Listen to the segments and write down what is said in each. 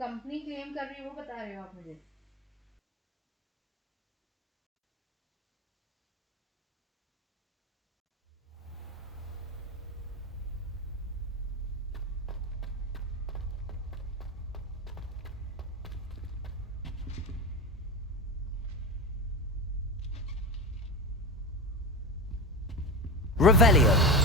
Company claim कर रही है वो बता रहे हो आप मुझे? Revelio.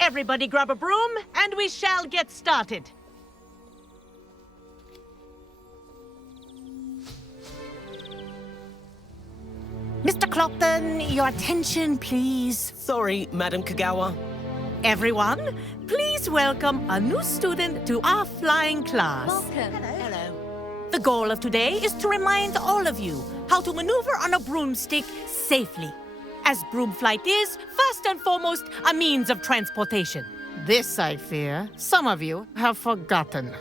Everybody grab a broom, and we shall get started. Mr. Clopton, your attention, please. Sorry, Madam Kagawa. Everyone, please welcome a new student to our flying class. Welcome. Hello. The goal of today is to remind all of you how to maneuver on a broomstick safely, as broom flight is, first and foremost, a means of transportation. This, I fear, some of you have forgotten.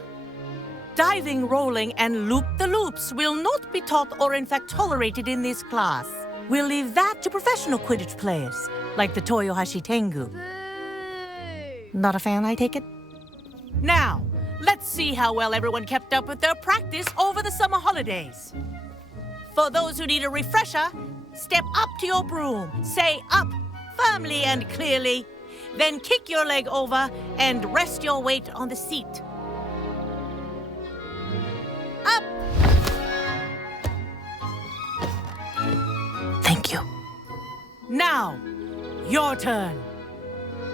Diving, rolling, and loop-the-loops will not be taught or in fact tolerated in this class. We'll leave that to professional Quidditch players, like the Toyohashi Tengu. Boo! Not a fan, I take it? Now, let's see how well everyone kept up with their practice over the summer holidays. For those who need a refresher, step up to your broom, say up firmly and clearly, then kick your leg over and rest your weight on the seat. Up! Thank you. Now, your turn.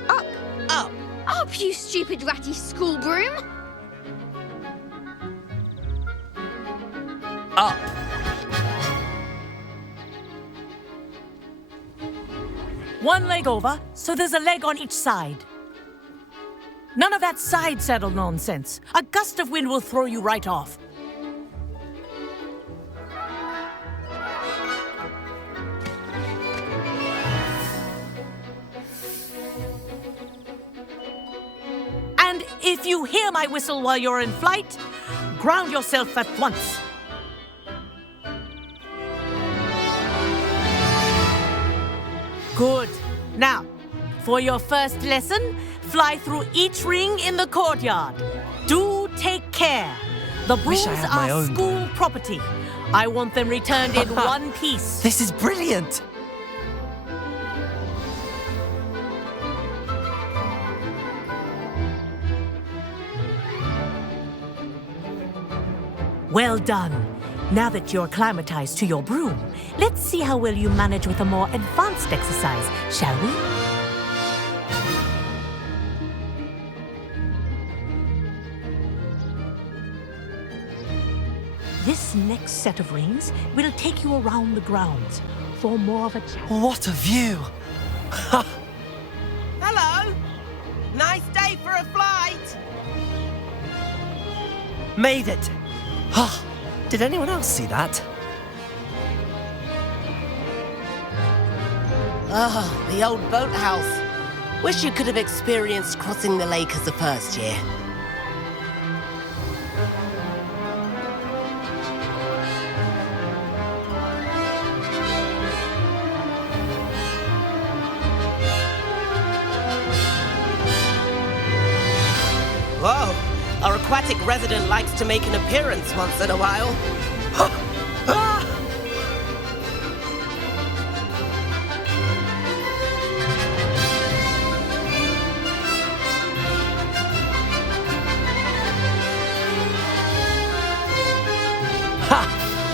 Up! Up! Up, you stupid ratty school broom! Up. One leg over, so there's a leg on each side. None of that side saddle nonsense. A gust of wind will throw you right off. And if you hear my whistle while you're in flight, ground yourself at once. Good. Now, for your first lesson, fly through each ring in the courtyard. Do take care. The brooms Wish I had my are own school property. I want them returned in one piece. This is brilliant. Well done. Now that you're acclimatized to your broom, let's see how well you manage with a more advanced exercise, shall we? This next set of rings will take you around the grounds for more of a chat. What a view! Hello! Nice day for a flight! Made it! Ah, did anyone else see that? Oh, the old boathouse. Wish you could have experienced crossing the lake as a first year. Whoa! Our aquatic resident likes to make an appearance once in a while. Ha!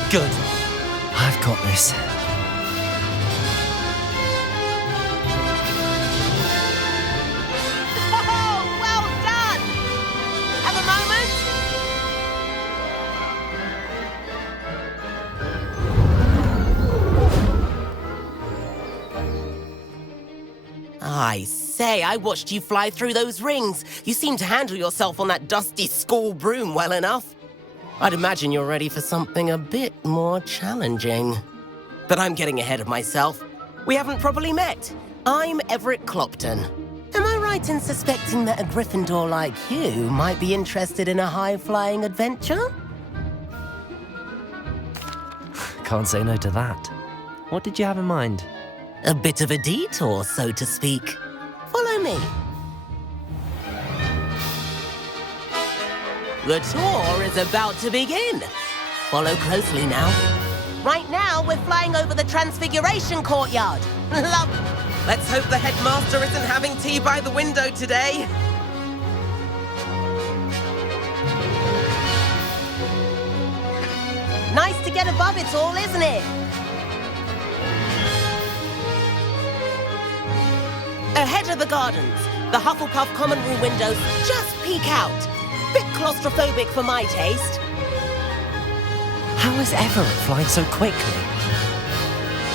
Good. I've got this. Oh, well done! Have a moment? I say, I watched you fly through those rings. You seem to handle yourself on that dusty school broom well enough. I'd imagine you're ready for something a bit more challenging. But I'm getting ahead of myself. We haven't properly met. I'm Everett Clopton. Am I right in suspecting that a Gryffindor like you might be interested in a high-flying adventure? Can't say no to that. What did you have in mind? A bit of a detour, so to speak. Follow me. The tour is about to begin. Follow closely now. Right now, we're flying over the Transfiguration Courtyard. Love. Let's hope the headmaster isn't having tea by the window today. Nice to get above it all, isn't it? Ahead of the gardens, the Hufflepuff common room windows just peek out. Bit claustrophobic for my taste. How is Everett flying so quickly?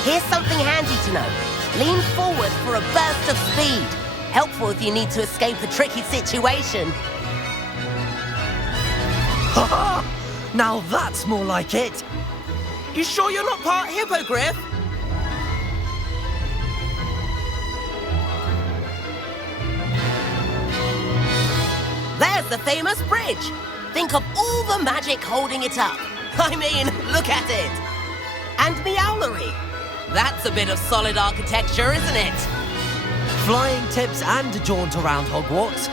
Here's something handy to know. Lean forward for a burst of speed. Helpful if you need to escape a tricky situation. Now that's more like it! You sure you're not part hippogriff? There's the famous bridge. Think of all the magic holding it up. I mean, look at it. And Meowlery. That's a bit of solid architecture, isn't it? Flying tips and a jaunt around Hogwarts.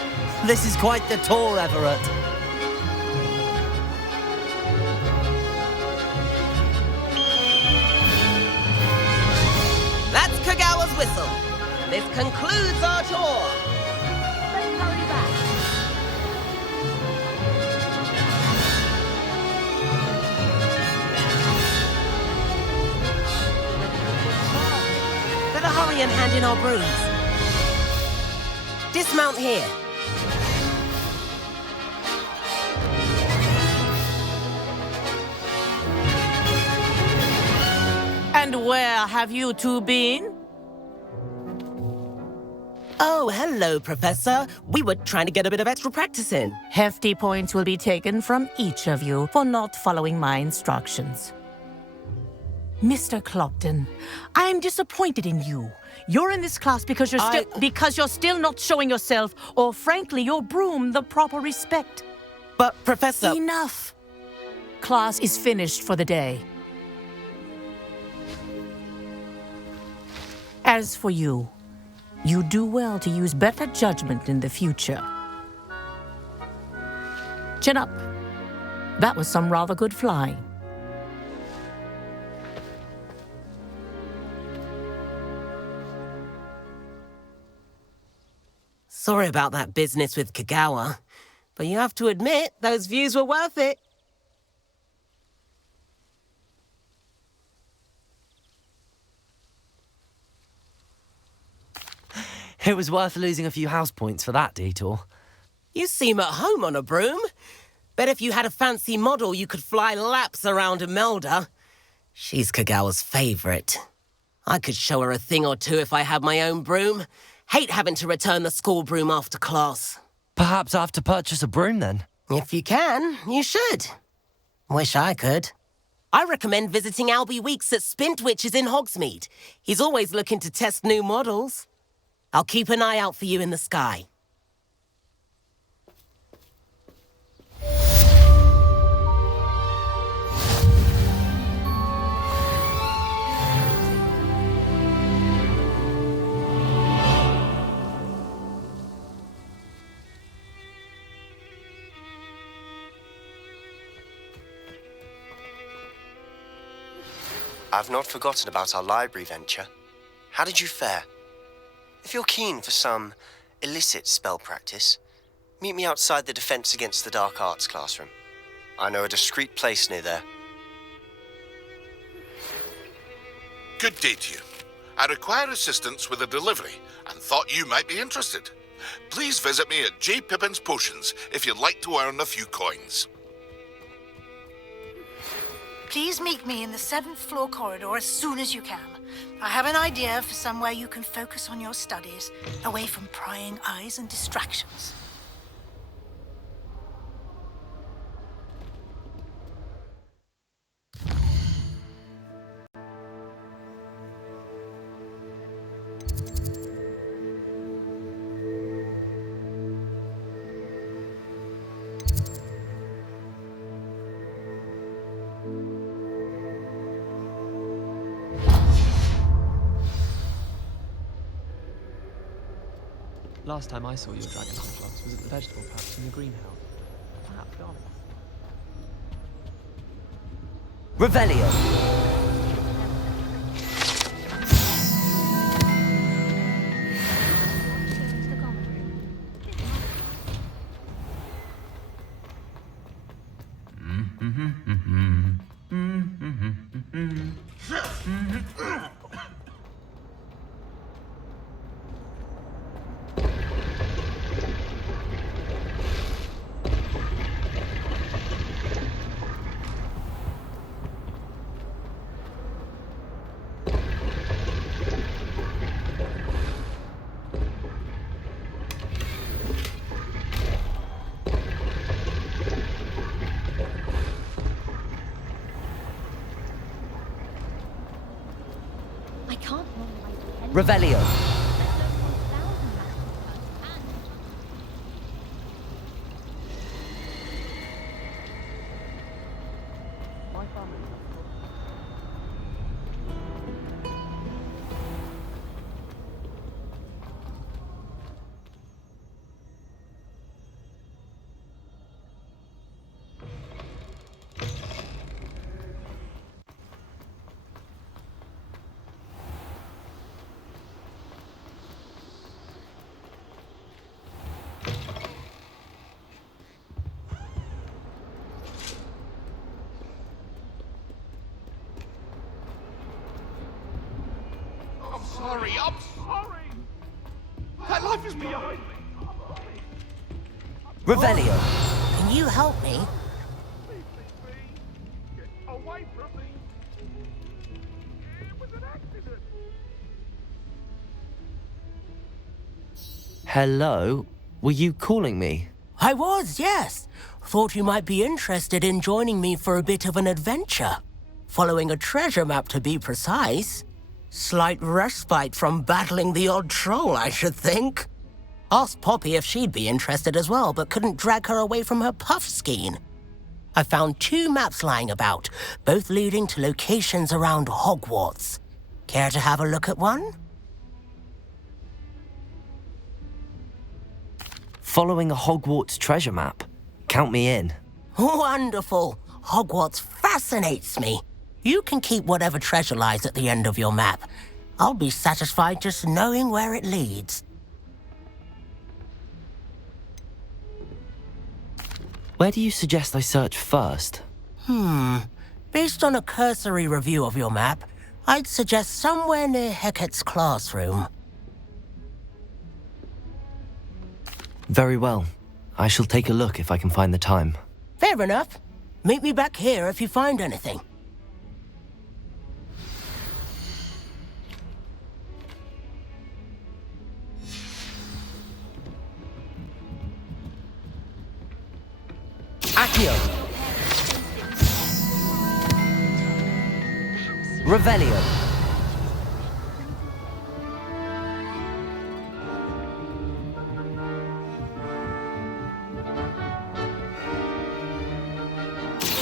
This is quite the tour, Everett. That's Kagawa's whistle. This concludes our tour. Let's hurry back. Better hurry and hand in our brooms. Dismount here. And where have you two been? Oh, hello, Professor. We were trying to get a bit of extra practice in. Hefty points will be taken from each of you for not following my instructions. Mr. Clopton, I'm disappointed in you. You're in this class because you're still not showing yourself, or frankly, your broom, the proper respect. But, Professor... Enough. Class is finished for the day. As for you, you do well to use better judgment in the future. Chin up. That was some rather good flying. Sorry about that business with Kagawa, but you have to admit, those views were worth it. It was worth losing a few house points for that detour. You seem at home on a broom. Bet if you had a fancy model, you could fly laps around Imelda. She's Kagawa's favorite. I could show her a thing or two if I had my own broom. Hate having to return the school broom after class. Perhaps I have to purchase a broom then. If you can, you should. Wish I could. I recommend visiting Albie Weeks at Spintwitches in Hogsmeade. He's always looking to test new models. I'll keep an eye out for you in the sky. I've not forgotten about our library venture. How did you fare? If you're keen for some illicit spell practice, meet me outside the Defense Against the Dark Arts classroom. I know a discreet place near there. Good day to you. I require assistance with a delivery and thought you might be interested. Please visit me at J. Pippin's Potions if you'd like to earn a few coins. Please meet me in the 7th floor corridor as soon as you can. I have an idea for somewhere you can focus on your studies, away from prying eyes and distractions. Last time I saw your dragon gloves was at the vegetable patch in the greenhouse. Perhaps gone. Revelio. Revelio. I'm sorry. That life is beyond me. Revelio. Can you help me? Get away from me. It was an accident. Hello? Were you calling me? I was, yes. Thought you might be interested in joining me for a bit of an adventure. Following a treasure map, to be precise. Slight respite from battling the odd troll, I should think. Asked Poppy if she'd be interested as well, but couldn't drag her away from her puff skein. I found 2 maps lying about, both leading to locations around Hogwarts. Care to have a look at one? Following a Hogwarts treasure map. Count me in. Wonderful. Hogwarts fascinates me. You can keep whatever treasure lies at the end of your map. I'll be satisfied just knowing where it leads. Where do you suggest I search first? Based on a cursory review of your map, I'd suggest somewhere near Hecat's classroom. Very well. I shall take a look if I can find the time. Fair enough. Meet me back here if you find anything. Accio. Revelio.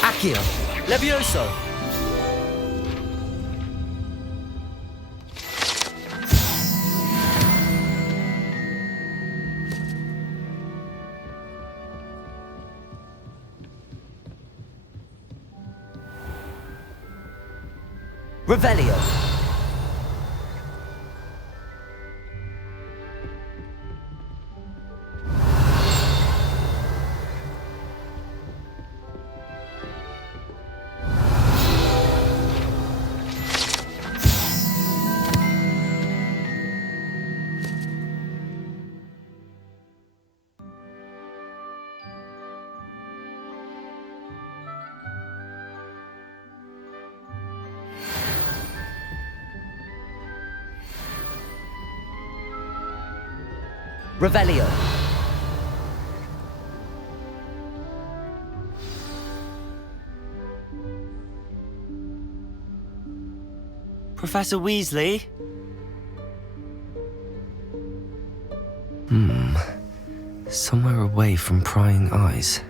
Accio. Levioso. Revelio. Revelio. Professor Weasley? Somewhere away from prying eyes.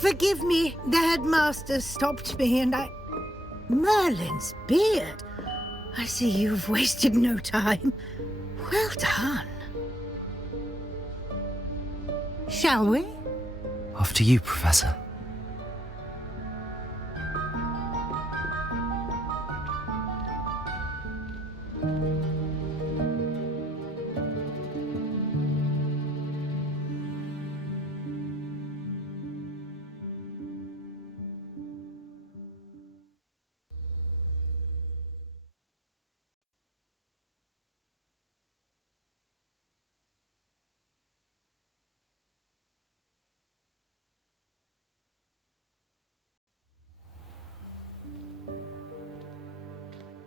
Forgive me, the headmaster stopped me and I... Merlin's beard. I see you've wasted no time. Well done. Shall we? After you, Professor.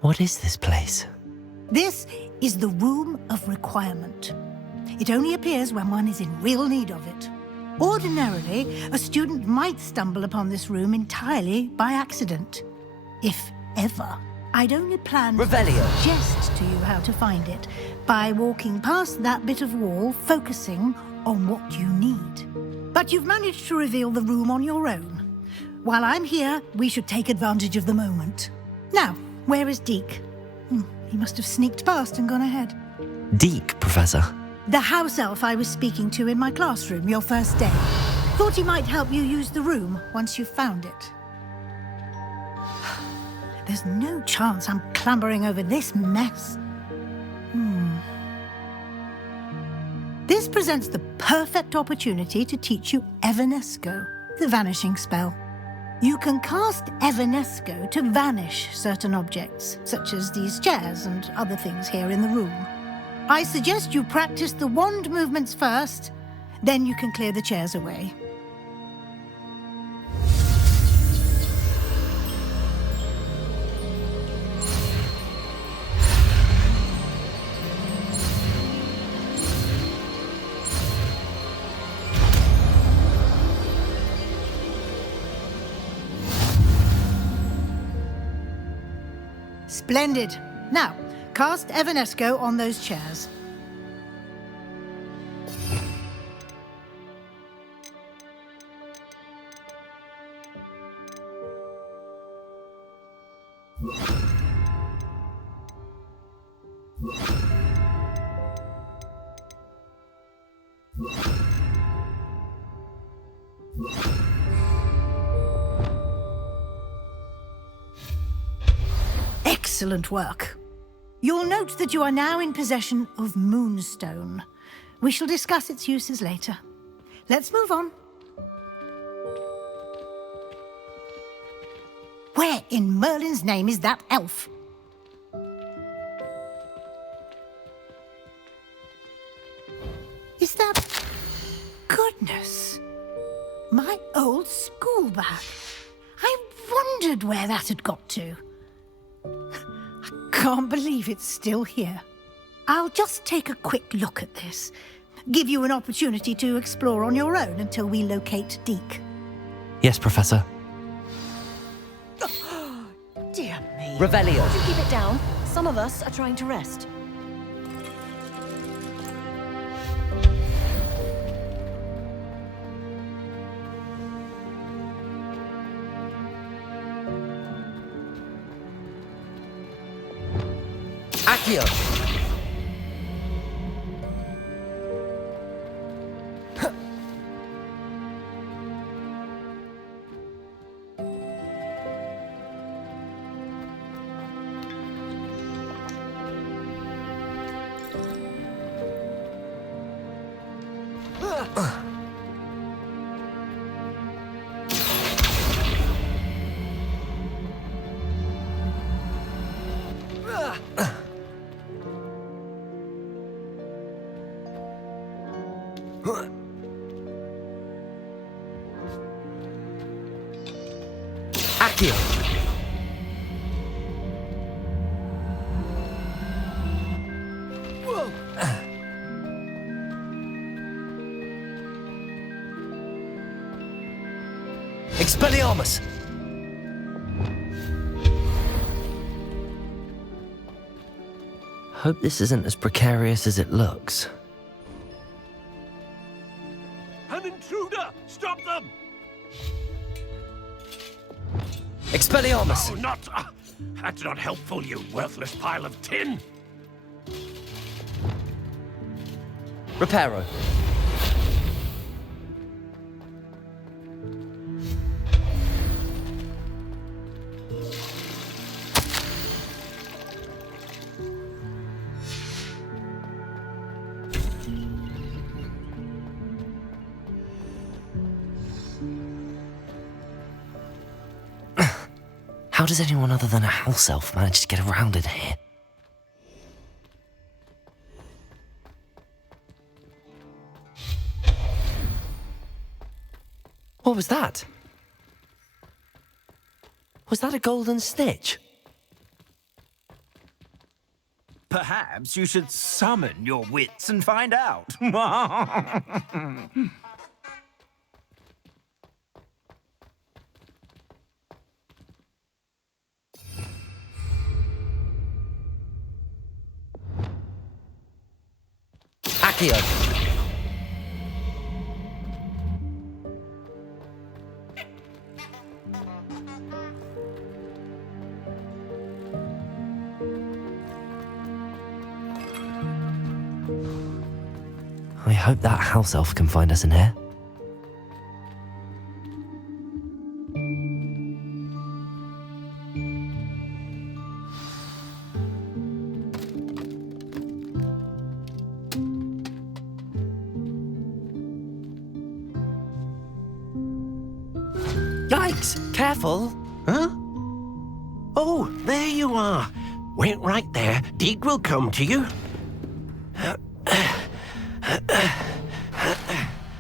What is this place? This is the Room of Requirement. It only appears when one is in real need of it. Ordinarily, a student might stumble upon this room entirely by accident. If ever. I'd only plan to Revelio. suggest to you how to find it by walking past that bit of wall, focusing on what you need. But you've managed to reveal the room on your own. While I'm here, we should take advantage of the moment. Now, where is Deke? He must have sneaked past and gone ahead. Deke, Professor. The house elf I was speaking to in my classroom your first day. Thought he might help you use the room once you've found it. There's no chance I'm clambering over this mess. This presents the perfect opportunity to teach you Evanesco, the vanishing spell. You can cast Evanesco to vanish certain objects, such as these chairs and other things here in the room. I suggest you practice the wand movements first, then you can clear the chairs away. Splendid. Now, cast Evanesco on those chairs. Excellent work. You'll note that you are now in possession of Moonstone. We shall discuss its uses later. Let's move on. Where in Merlin's name is that elf? Is that... Goodness. My old school bag. I wondered where that had got to. I can't believe it's still here. I'll just take a quick look at this. Give you an opportunity to explore on your own until we locate Deke. Yes, Professor. Dear me. Revelio. Would you keep it down? Some of us are trying to rest. Accio. Accio. Expelliarmus! Hope this isn't as precarious as it looks. An intruder! Stop them! Expelliarmus! Oh, not... that's not helpful, you worthless pile of tin! Reparo. How does anyone other than a house elf manage to get around in here? What was that? Was that a golden snitch? Perhaps you should summon your wits and find out. Accio. I hope that house elf can find us in here. Yikes! Careful! Huh? Oh, there you are. Wait right there. Deke will come to you.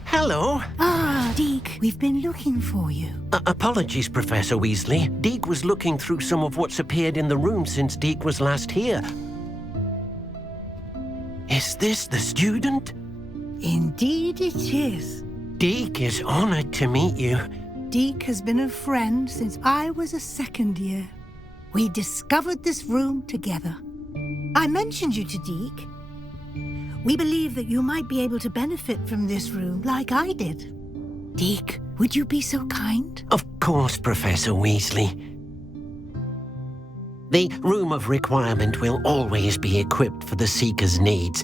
Hello. Ah, Deke, we've been looking for you. Apologies, Professor Weasley. Deke was looking through some of what's appeared in the room since Deke was last here. Is this the student? Indeed it is. Deke is honored to meet you. Deke has been a friend since I was a second year. We discovered this room together. I mentioned you to Deke. We believe that you might be able to benefit from this room like I did. Deke, would you be so kind? Of course, Professor Weasley. The Room of Requirement will always be equipped for the Seeker's needs.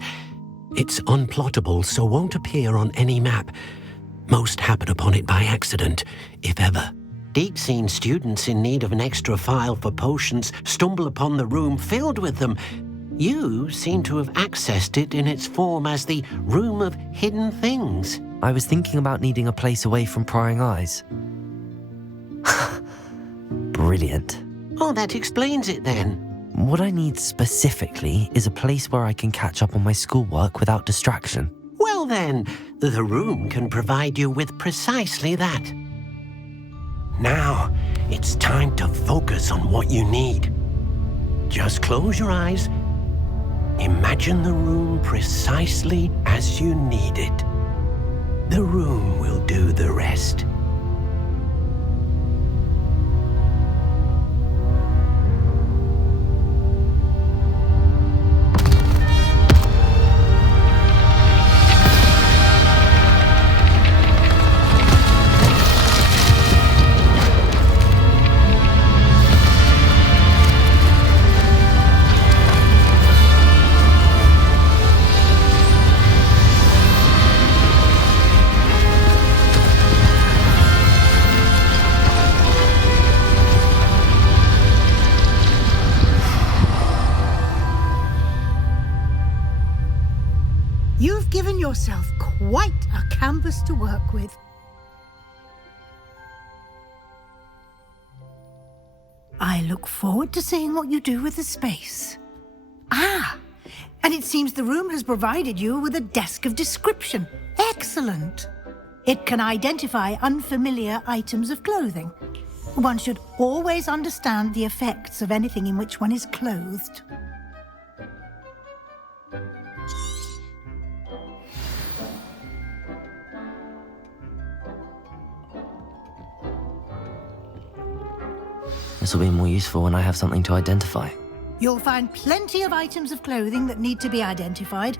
It's unplottable, so won't appear on any map. Most happen upon it by accident, if ever. Deke's seen students in need of an extra file for potions stumble upon the room filled with them. You seem to have accessed it in its form as the Room of Hidden Things. I was thinking about needing a place away from prying eyes. Brilliant. Oh, that explains it then. What I need specifically is a place where I can catch up on my schoolwork without distraction. Well then, the room can provide you with precisely that. Now, it's time to focus on what you need. Just close your eyes. Imagine the room precisely as you need it. The room will do the rest. You've given yourself quite a canvas to work with. I look forward to seeing what you do with the space. Ah, and it seems the room has provided you with a desk of description. Excellent. It can identify unfamiliar items of clothing. One should always understand the effects of anything in which one is clothed. This will be more useful when I have something to identify. You'll find plenty of items of clothing that need to be identified.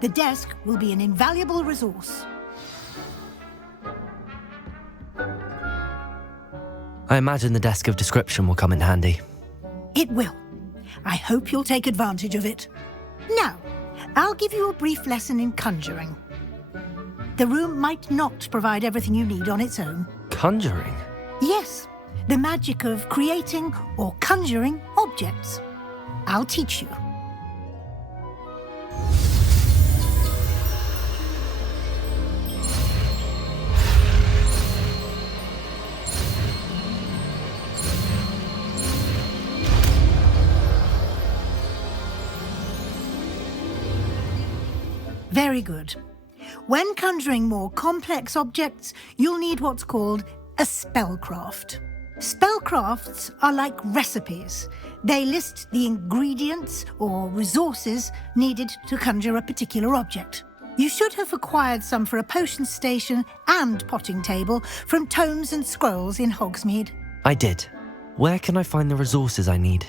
The desk will be an invaluable resource. I imagine the desk of description will come in handy. It will. I hope you'll take advantage of it. Now, I'll give you a brief lesson in conjuring. The room might not provide everything you need on its own. Conjuring? Yes, the magic of creating or conjuring objects. I'll teach you. Very good. When conjuring more complex objects, you'll need what's called a spellcraft. Spellcrafts are like recipes. They list the ingredients or resources needed to conjure a particular object. You should have acquired some for a potion station and potting table from tomes and scrolls in Hogsmeade. I did. Where can I find the resources I need?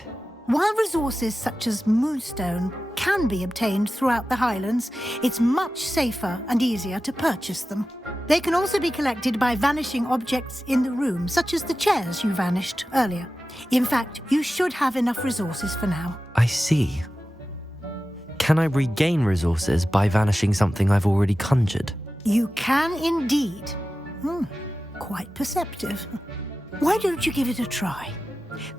While resources such as moonstone can be obtained throughout the Highlands, it's much safer and easier to purchase them. They can also be collected by vanishing objects in the room, such as the chairs you vanished earlier. In fact, you should have enough resources for now. I see. Can I regain resources by vanishing something I've already conjured? You can indeed. Quite perceptive. Why don't you give it a try?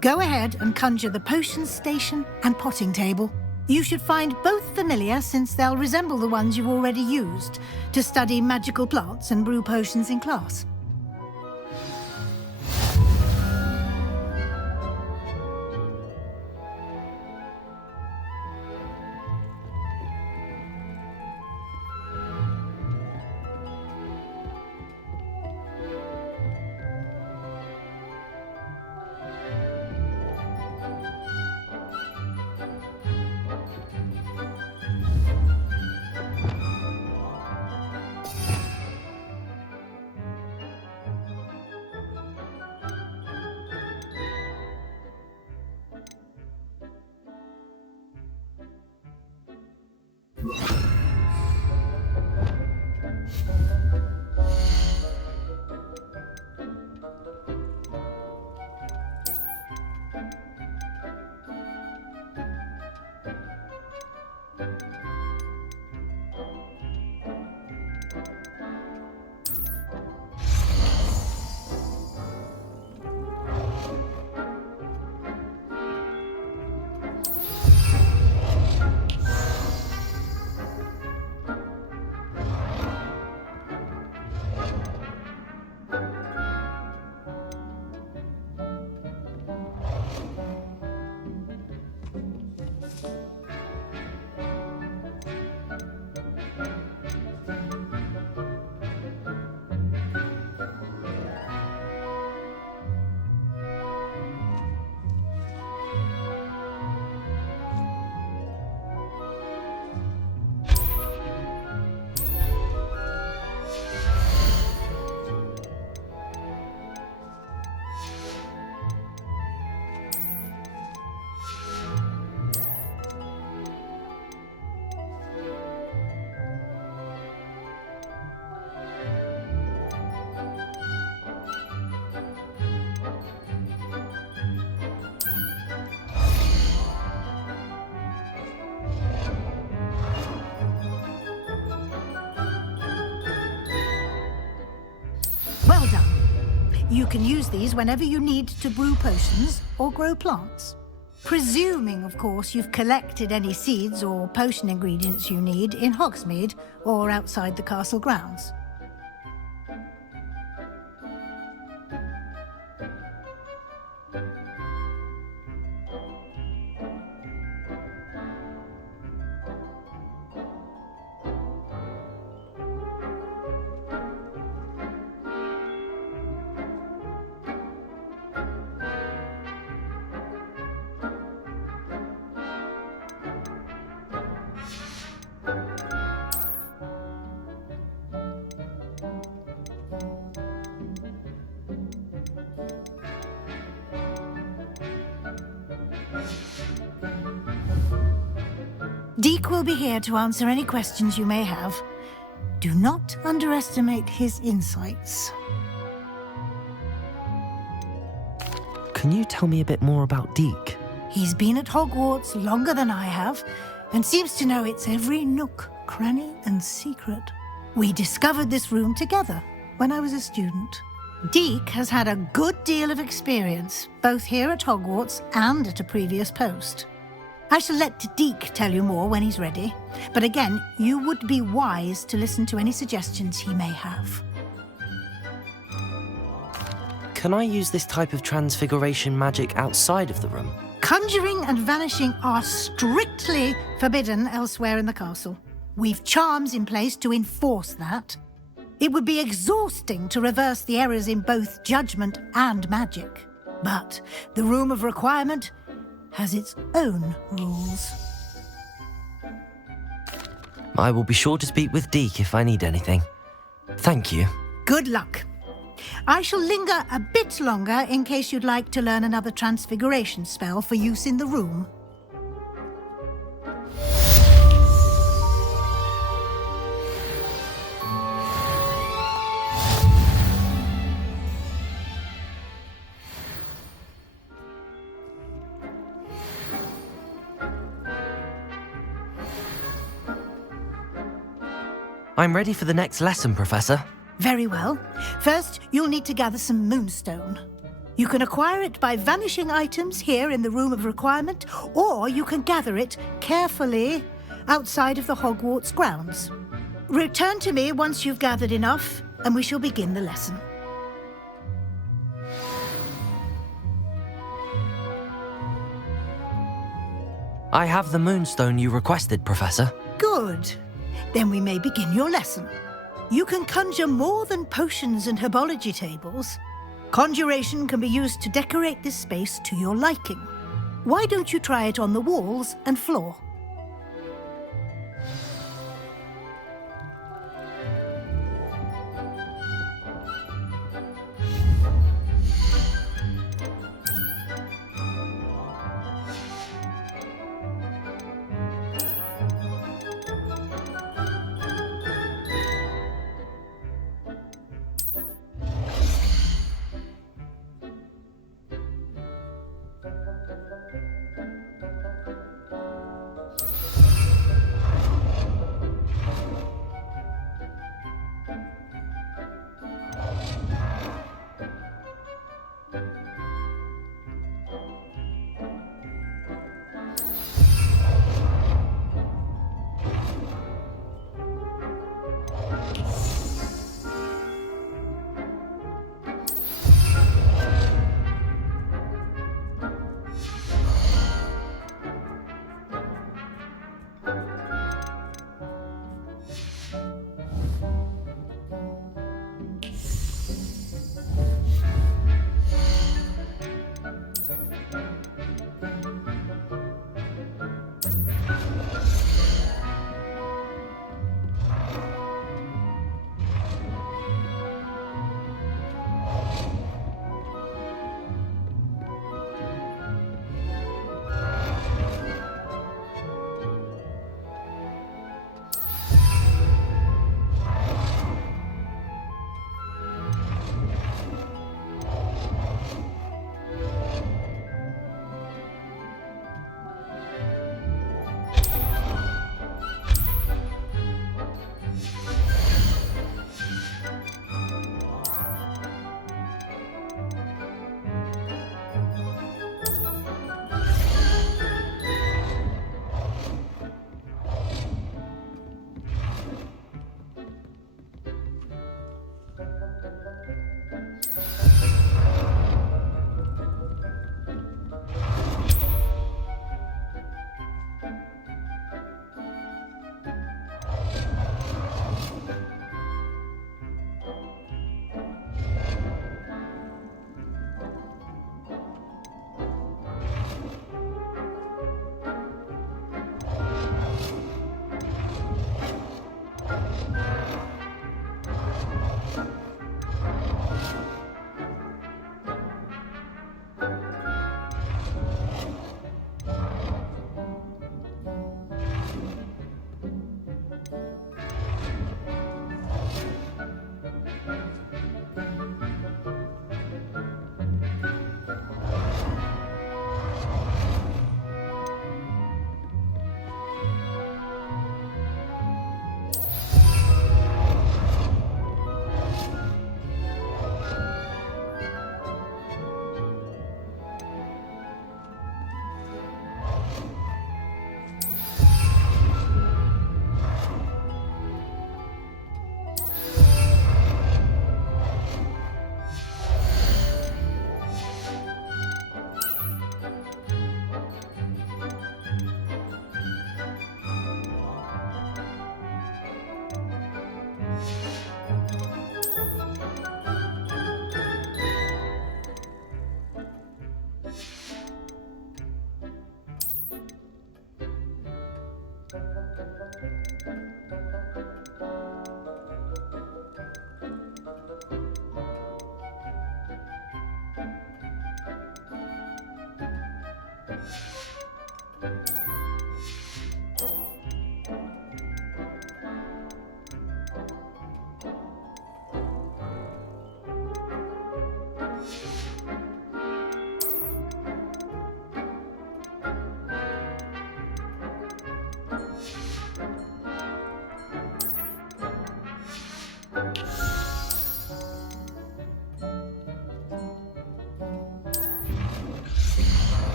Go ahead and conjure the potion station and potting table. You should find both familiar, since they'll resemble the ones you've already used to study magical plants and brew potions in class. Well done. You can use these whenever you need to brew potions or grow plants. Presuming, of course, you've collected any seeds or potion ingredients you need in Hogsmeade or outside the castle grounds. Deke will be here to answer any questions you may have. Do not underestimate his insights. Can you tell me a bit more about Deke? He's been at Hogwarts longer than I have, and seems to know its every nook, cranny, and secret. We discovered this room together when I was a student. Deke has had a good deal of experience, both here at Hogwarts and at a previous post. I shall let Deke tell you more when he's ready, but again, you would be wise to listen to any suggestions he may have. Can I use this type of transfiguration magic outside of the room? Conjuring and vanishing are strictly forbidden elsewhere in the castle. We've charms in place to enforce that. It would be exhausting to reverse the errors in both judgment and magic. But the Room of Requirement has its own rules. I will be sure to speak with Deke if I need anything. Thank you. Good luck. I shall linger a bit longer in case you'd like to learn another transfiguration spell for use in the room. I'm ready for the next lesson, Professor. Very well. First, you'll need to gather some moonstone. You can acquire it by vanishing items here in the Room of Requirement, or you can gather it carefully outside of the Hogwarts grounds. Return to me once you've gathered enough, and we shall begin the lesson. I have the moonstone you requested, Professor. Good. Then we may begin your lesson. You can conjure more than potions and herbology tables. Conjuration can be used to decorate this space to your liking. Why don't you try it on the walls and floor?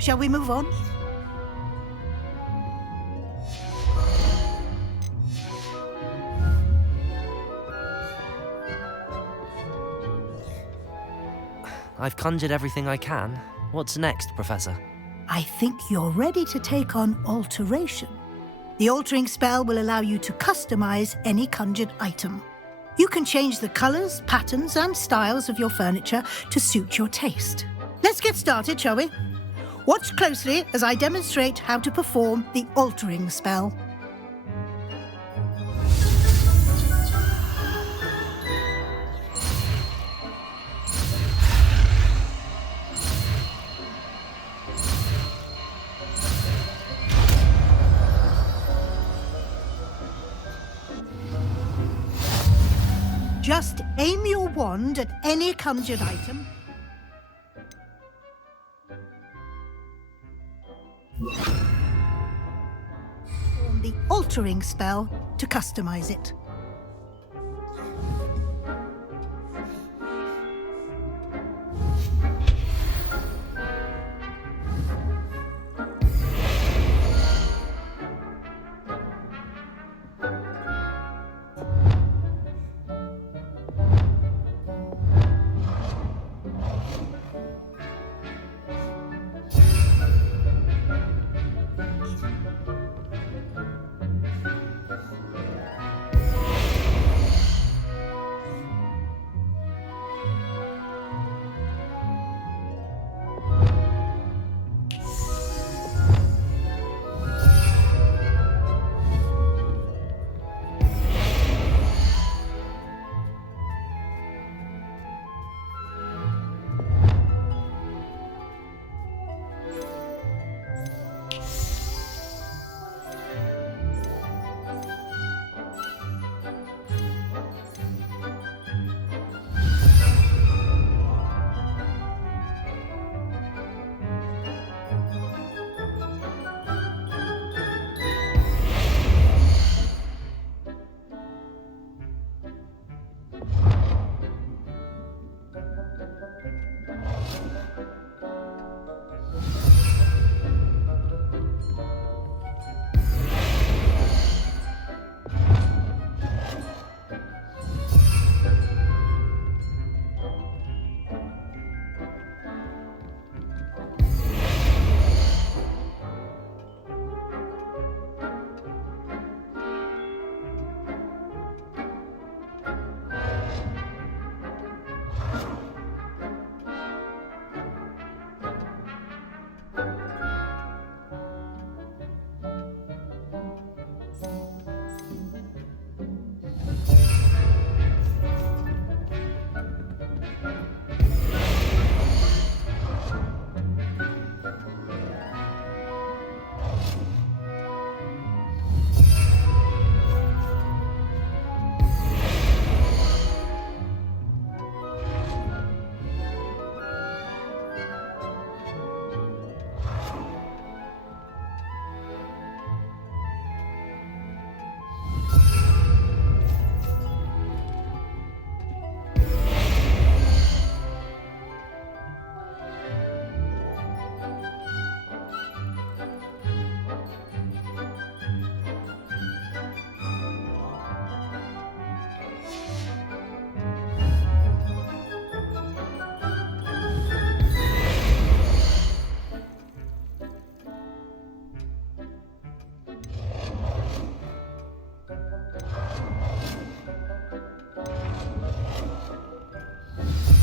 Shall we move on? I've conjured everything I can. What's next, Professor? I think you're ready to take on alteration. The altering spell will allow you to customize any conjured item. You can change the colors, patterns, and styles of your furniture to suit your taste. Let's get started, shall we? Watch closely as I demonstrate how to perform the altering spell. Just aim your wand at any conjured item. Perform the altering spell to customize it.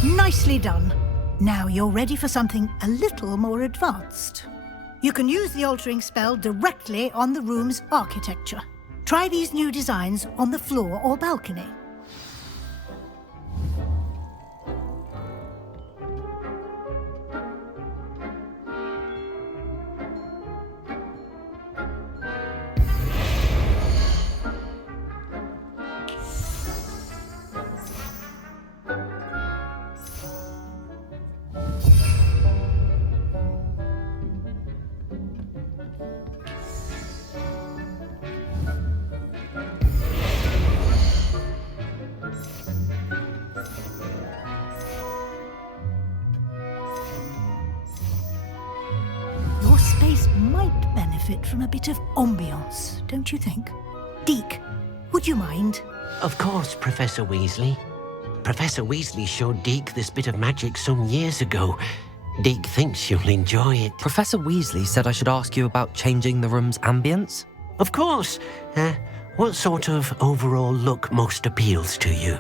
Nicely done. Now you're ready for something a little more advanced. You can use the altering spell directly on the room's architecture. Try these new designs on the floor or balcony. might benefit from a bit of ambiance, don't you think? Deke, would you mind? Of course, Professor Weasley. Professor Weasley showed Deke this bit of magic some years ago. Deke thinks you'll enjoy it. Professor Weasley said I should ask you about changing the room's ambience? Of course. What sort of overall look most appeals to you?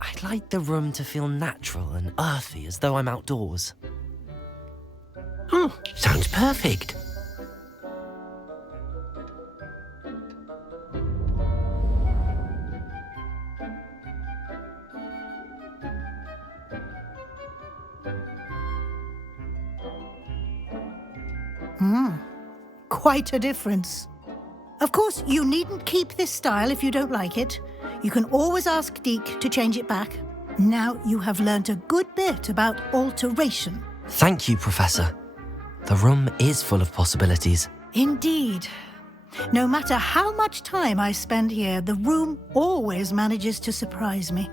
I'd like the room to feel natural and earthy, as though I'm outdoors. Oh, sounds perfect. Quite a difference. Of course, you needn't keep this style if you don't like it. You can always ask Deke to change it back. Now you have learnt a good bit about alteration. Thank you, Professor. The room is full of possibilities. Indeed. No matter how much time I spend here, the room always manages to surprise me.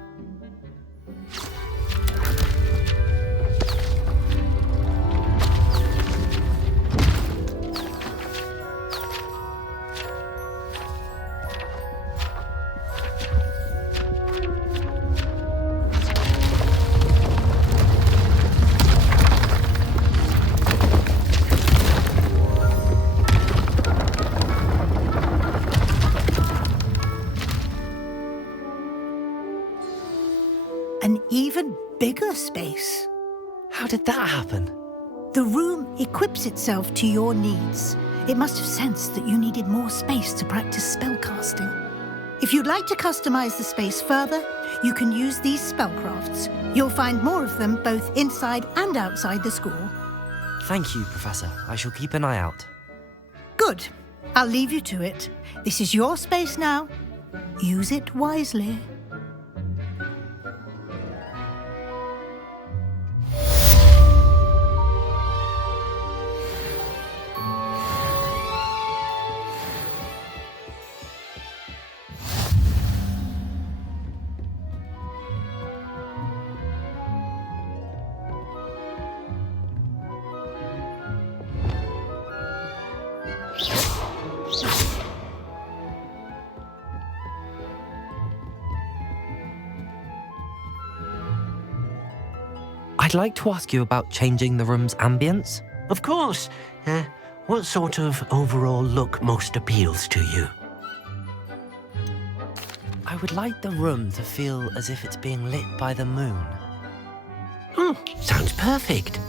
An even bigger space. How did that happen? The room equips itself to your needs. It must have sensed that you needed more space to practice spellcasting. If you'd like to customize the space further, you can use these spellcrafts. You'll find more of them both inside and outside the school. Thank you, Professor. I shall keep an eye out. Good. I'll leave you to it. This is your space now. Use it wisely. I'd like to ask you about changing the room's ambience. Of course. What sort of overall look most appeals to you? I would like the room to feel as if it's being lit by the moon. Oh, sounds perfect.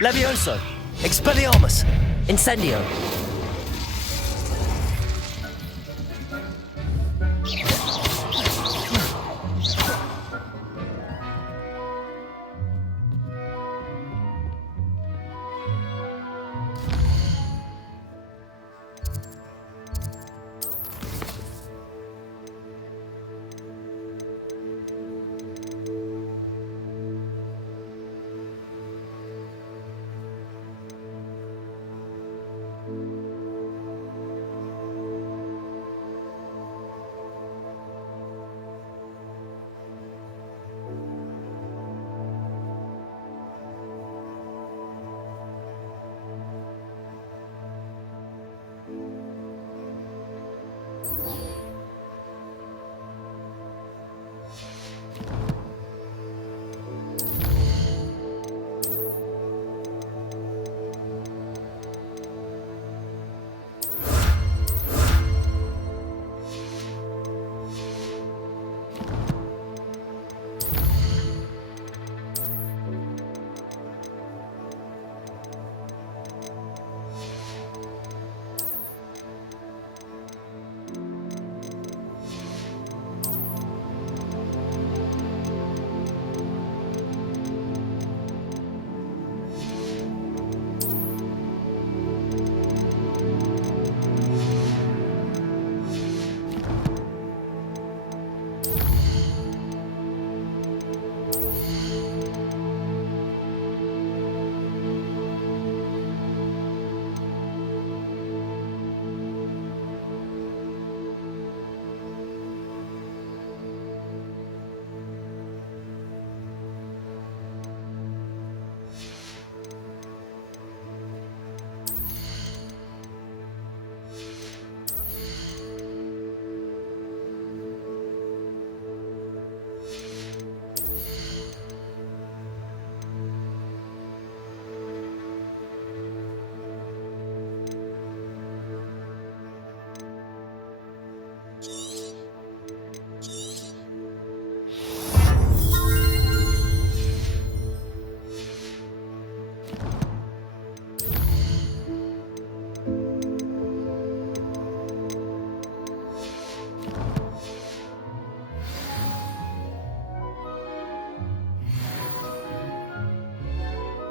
Levioso! Expelliarmus! Incendio!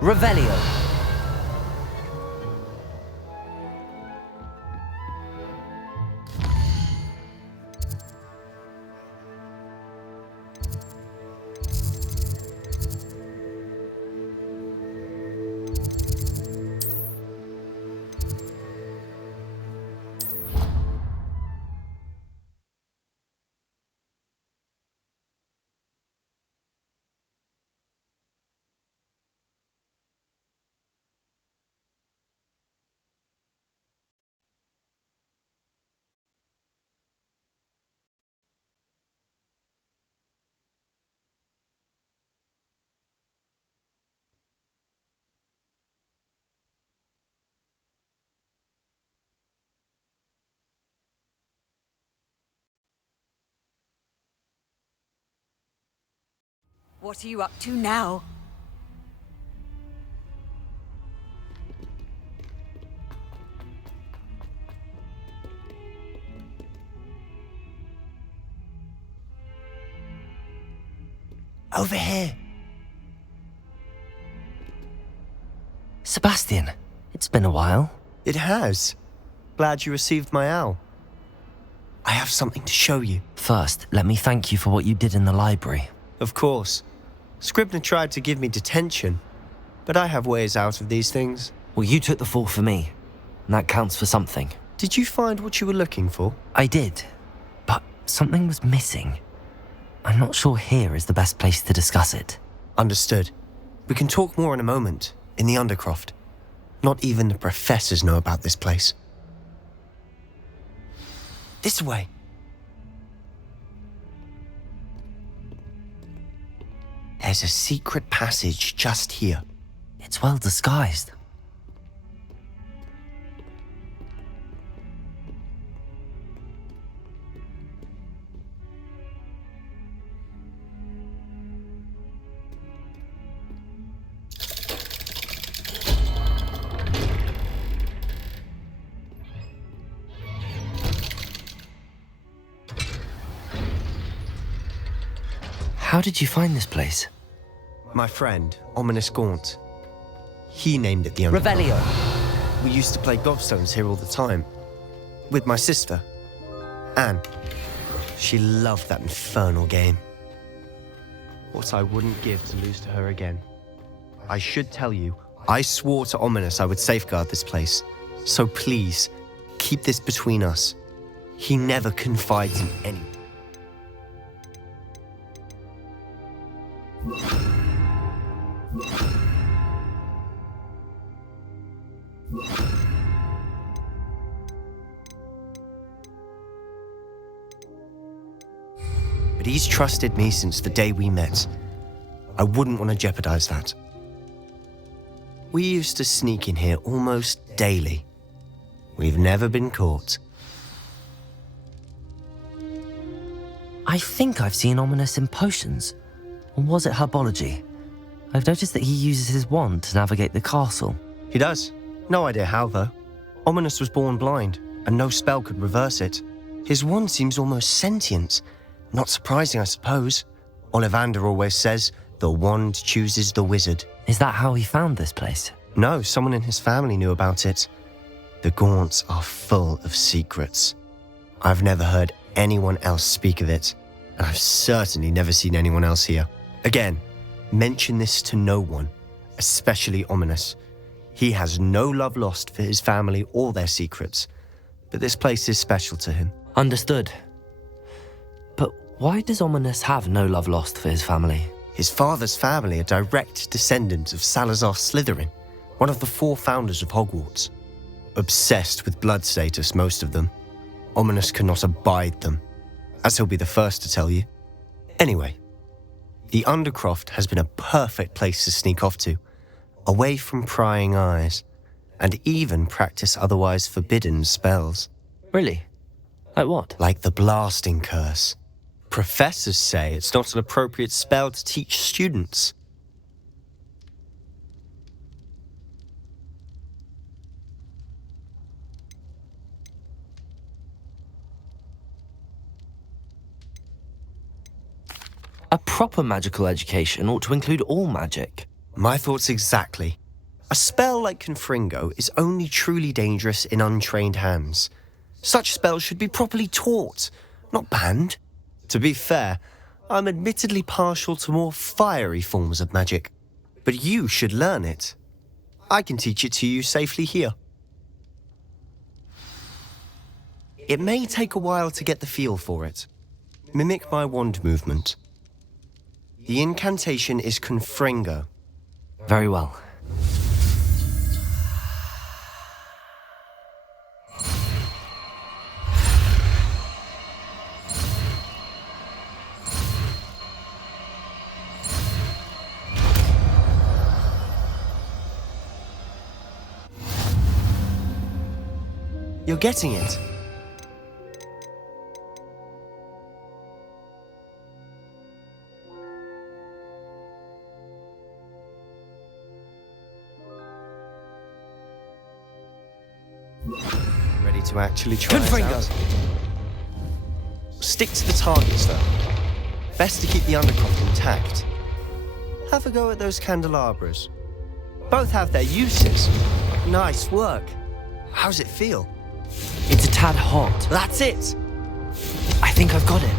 Revelio. What are you up to now? Over here. Sebastian, it's been a while. It has. Glad you received my owl. I have something to show you. First, let me thank you for what you did in the library. Of course. Scribner tried to give me detention, but I have ways out of these things. Well, you took the fall for me, and that counts for something. Did you find what you were looking for? I did, but something was missing. I'm not sure here is the best place to discuss it. Understood. We can talk more in a moment, in the Undercroft. Not even the professors know about this place. This way. There's a secret passage just here. It's well disguised. How did you find this place? My friend, Ominous Gaunt. He named it the Undercroft. Revelio. We used to play gobstones here all the time. With my sister, Anne. She loved that infernal game. What I wouldn't give to lose to her again. I should tell you, I swore to Ominous I would safeguard this place. So please, keep this between us. He never confides in anyone. But he's trusted me since the day we met. I wouldn't want to jeopardize that. We used to sneak in here almost daily. We've never been caught. I think I've seen Ominous in potions. Or was it herbology? I've noticed that he uses his wand to navigate the castle. He does. No idea how, though. Ominous was born blind, and no spell could reverse it. His wand seems almost sentient. Not surprising, I suppose. Ollivander always says, the wand chooses the wizard. Is that how he found this place? No, someone in his family knew about it. The Gaunts are full of secrets. I've never heard anyone else speak of it, and I've certainly never seen anyone else here. Again, mention this to no one, especially Ominous. He has no love lost for his family or their secrets, but this place is special to him. Understood. But why does Ominous have no love lost for his family? His father's family are direct descendants of Salazar Slytherin, one of the 4 founders of Hogwarts. Obsessed with blood status, most of them. Ominous cannot abide them, as he'll be the first to tell you. Anyway, the Undercroft has been a perfect place to sneak off to, away from prying eyes, and even practice otherwise forbidden spells. Really? Like what? Like the blasting curse. Professors say it's not an appropriate spell to teach students. A proper magical education ought to include all magic. My thoughts exactly. A spell like Confringo is only truly dangerous in untrained hands. Such spells should be properly taught, not banned. To be fair, I'm admittedly partial to more fiery forms of magic, but you should learn it. I can teach it to you safely here. It may take a while to get the feel for it. Mimic my wand movement. The incantation is Confringo. Very well. You're getting it. Ready to actually try it out? Stick to the targets, though. Best to keep the Undercroft intact. Have a go at those candelabras. Both have their uses. Nice work. How's it feel? It's a tad hot. That's it! I think I've got it.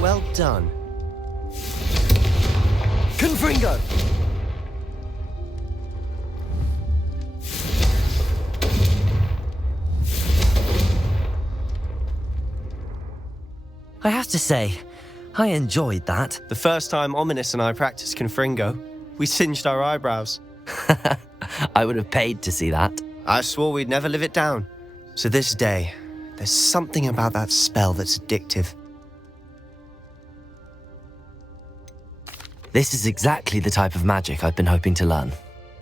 Well done. Confringo! I have to say, I enjoyed that. The first time Ominous and I practiced Confringo, we singed our eyebrows. I would have paid to see that. I swore we'd never live it down. To this day, there's something about that spell that's addictive. This is exactly the type of magic I've been hoping to learn.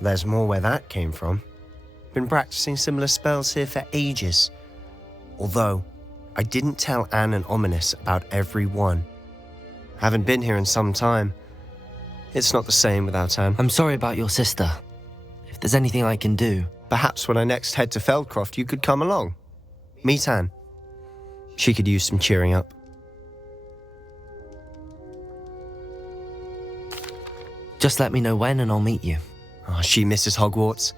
There's more where that came from. Been practicing similar spells here for ages. Although, I didn't tell Anne and Ominous about every one. Haven't been here in some time. It's not the same without Anne. I'm sorry about your sister. If there's anything I can do... Perhaps when I next head to Feldcroft, you could come along. Meet Anne. She could use some cheering up. Just let me know when and I'll meet you. Oh, she misses Hogwarts.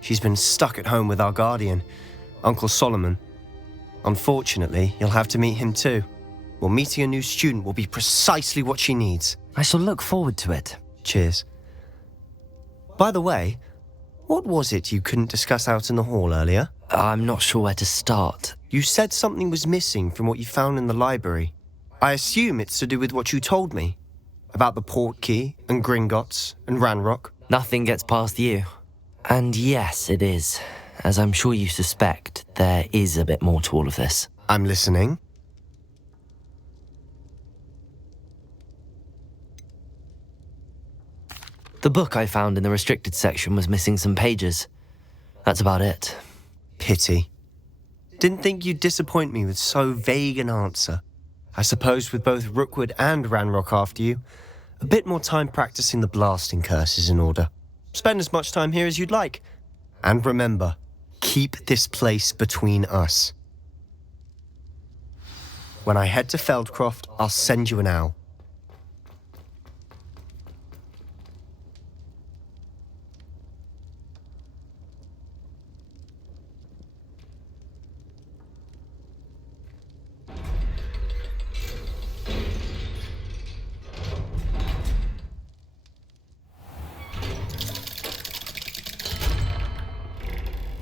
She's been stuck at home with our guardian, Uncle Solomon. Unfortunately, you'll have to meet him too. Well, meeting a new student will be precisely what she needs. I shall look forward to it. Cheers. By the way, what was it you couldn't discuss out in the hall earlier? I'm not sure where to start. You said something was missing from what you found in the library. I assume it's to do with what you told me. About the Portkey and Gringotts and Ranrock. Nothing gets past you. And yes, it is. As I'm sure you suspect, there is a bit more to all of this. I'm listening. The book I found in the restricted section was missing some pages. That's about it. Pity. Didn't think you'd disappoint me with so vague an answer. I suppose with both Rookwood and Ranrock after you, a bit more time practicing the blasting curse is in order. Spend as much time here as you'd like. And remember, keep this place between us. When I head to Feldcroft, I'll send you an owl.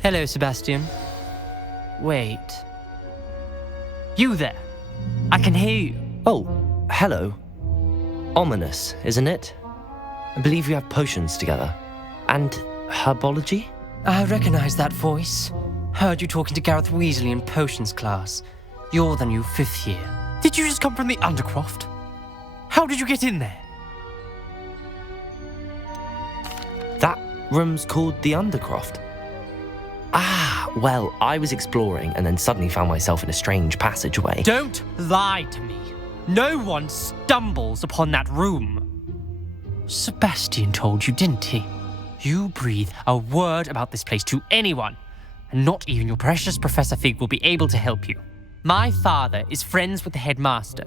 Hello, Sebastian. Wait. You there? I can hear you. Oh, hello. Ominous, isn't it? I believe we have potions together. And herbology? I recognize that voice. Heard you talking to Gareth Weasley in potions class. You're the new 5th year. Did you just come from the Undercroft? How did you get in there? That room's called the Undercroft. Ah, well, I was exploring and then suddenly found myself in a strange passageway. Don't lie to me. No one stumbles upon that room. Sebastian told you, didn't he? You breathe a word about this place to anyone, and not even your precious Professor Fig will be able to help you. My father is friends with the headmaster.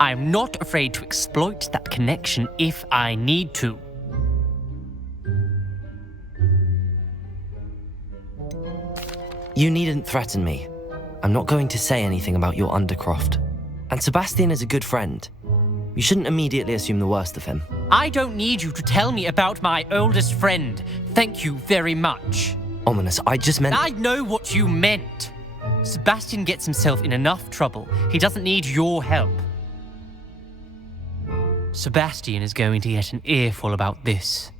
I am not afraid to exploit that connection if I need to. You needn't threaten me. I'm not going to say anything about your Undercroft. And Sebastian is a good friend. You shouldn't immediately assume the worst of him. I don't need you to tell me about my oldest friend. Thank you very much. Ominous, I just meant... I know what you meant. Sebastian gets himself in enough trouble. He doesn't need your help. Sebastian is going to get an earful about this.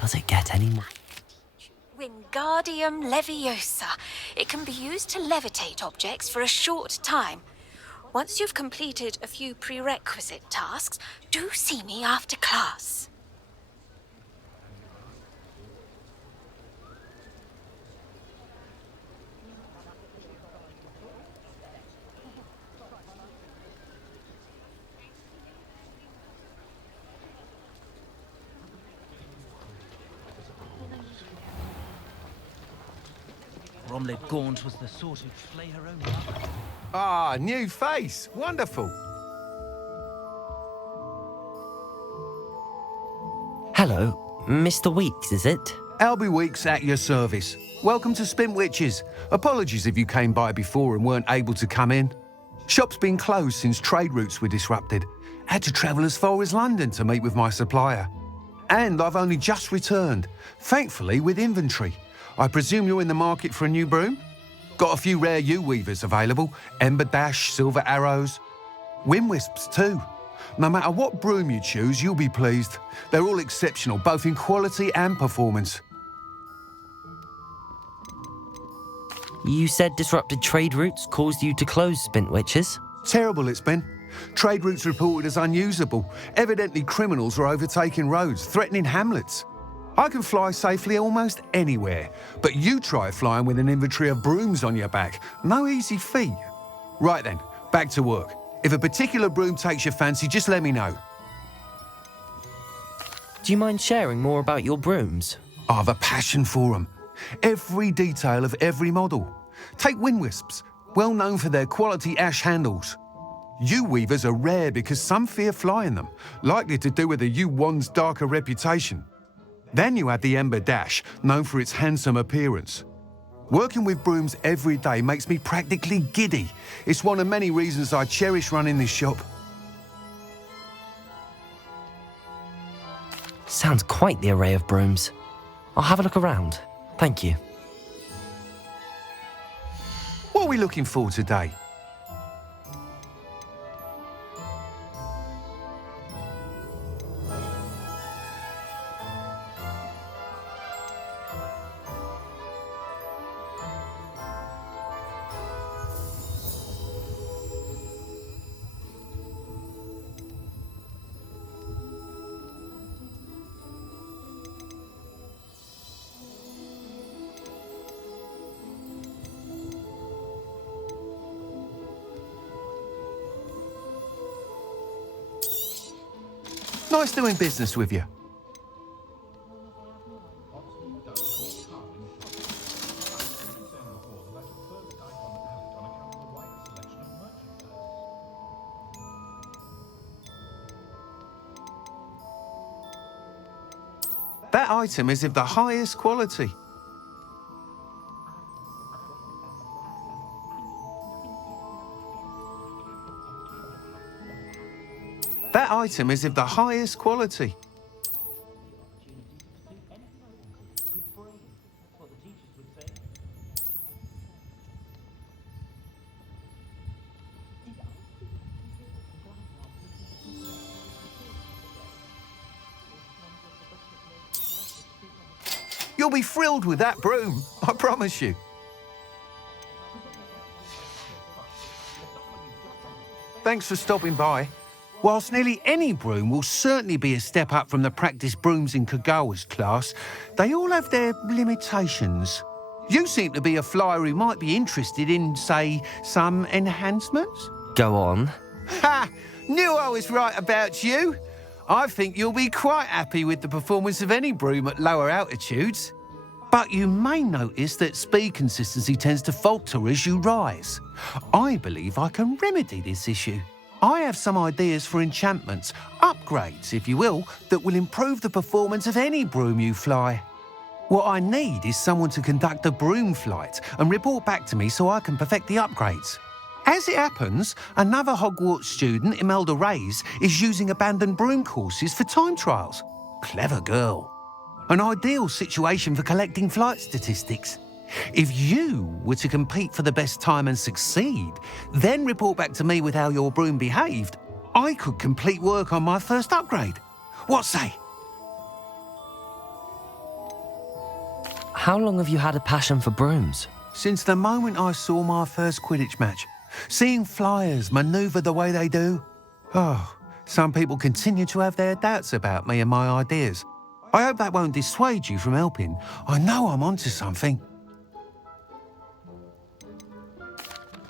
Does it get any more? Wingardium Leviosa. It can be used to levitate objects for a short time. Once you've completed a few prerequisite tasks, do see me after class. Bromley Gaunt was the sort who'd flay her own mother. Ah, new face. Wonderful. Hello, Mr. Weeks, is it? Albie Weeks at your service. Welcome to Spintwitches. Apologies if you came by before and weren't able to come in. Shop's been closed since trade routes were disrupted. Had to travel as far as London to meet with my supplier. And I've only just returned, thankfully with inventory. I presume you're in the market for a new broom? Got a few rare U-weavers available. Ember Dash, Silver Arrows. Wind Wisps too. No matter what broom you choose, you'll be pleased. They're all exceptional, both in quality and performance. You said disrupted trade routes caused you to close Spintwitches? Terrible it's been. Trade routes reported as unusable. Evidently criminals are overtaking roads, threatening hamlets. I can fly safely almost anywhere, but you try flying with an inventory of brooms on your back. No easy feat. Right then, back to work. If a particular broom takes your fancy, just let me know. Do you mind sharing more about your brooms? I have a passion for them. Every detail of every model. Take Wind Wisps, well known for their quality ash handles. U-weavers are rare because some fear flying them, likely to do with the U-wand's darker reputation. Then you add the Ember Dash, known for its handsome appearance. Working with brooms every day makes me practically giddy. It's one of many reasons I cherish running this shop. Sounds quite the array of brooms. I'll have a look around. Thank you. What are we looking for today? Nice doing business with you. That item is of the highest quality. That item is of the highest quality. You'll be thrilled with that broom, I promise you. Thanks for stopping by. Whilst nearly any broom will certainly be a step up from the practice brooms in Kagawa's class, they all have their limitations. You seem to be a flyer who might be interested in, say, some enhancements? Go on. Ha! Knew I was right about you. I think you'll be quite happy with the performance of any broom at lower altitudes. But you may notice that speed consistency tends to falter as you rise. I believe I can remedy this issue. I have some ideas for enchantments, upgrades, if you will, that will improve the performance of any broom you fly. What I need is someone to conduct a broom flight and report back to me so I can perfect the upgrades. As it happens, another Hogwarts student, Imelda Reyes, is using abandoned broom courses for time trials. Clever girl. An ideal situation for collecting flight statistics. If you were to compete for the best time and succeed, then report back to me with how your broom behaved, I could complete work on my first upgrade. What say? How long have you had a passion for brooms? Since the moment I saw my first Quidditch match. Seeing flyers manoeuvre the way they do. Oh, some people continue to have their doubts about me and my ideas. I hope that won't dissuade you from helping. I know I'm onto something.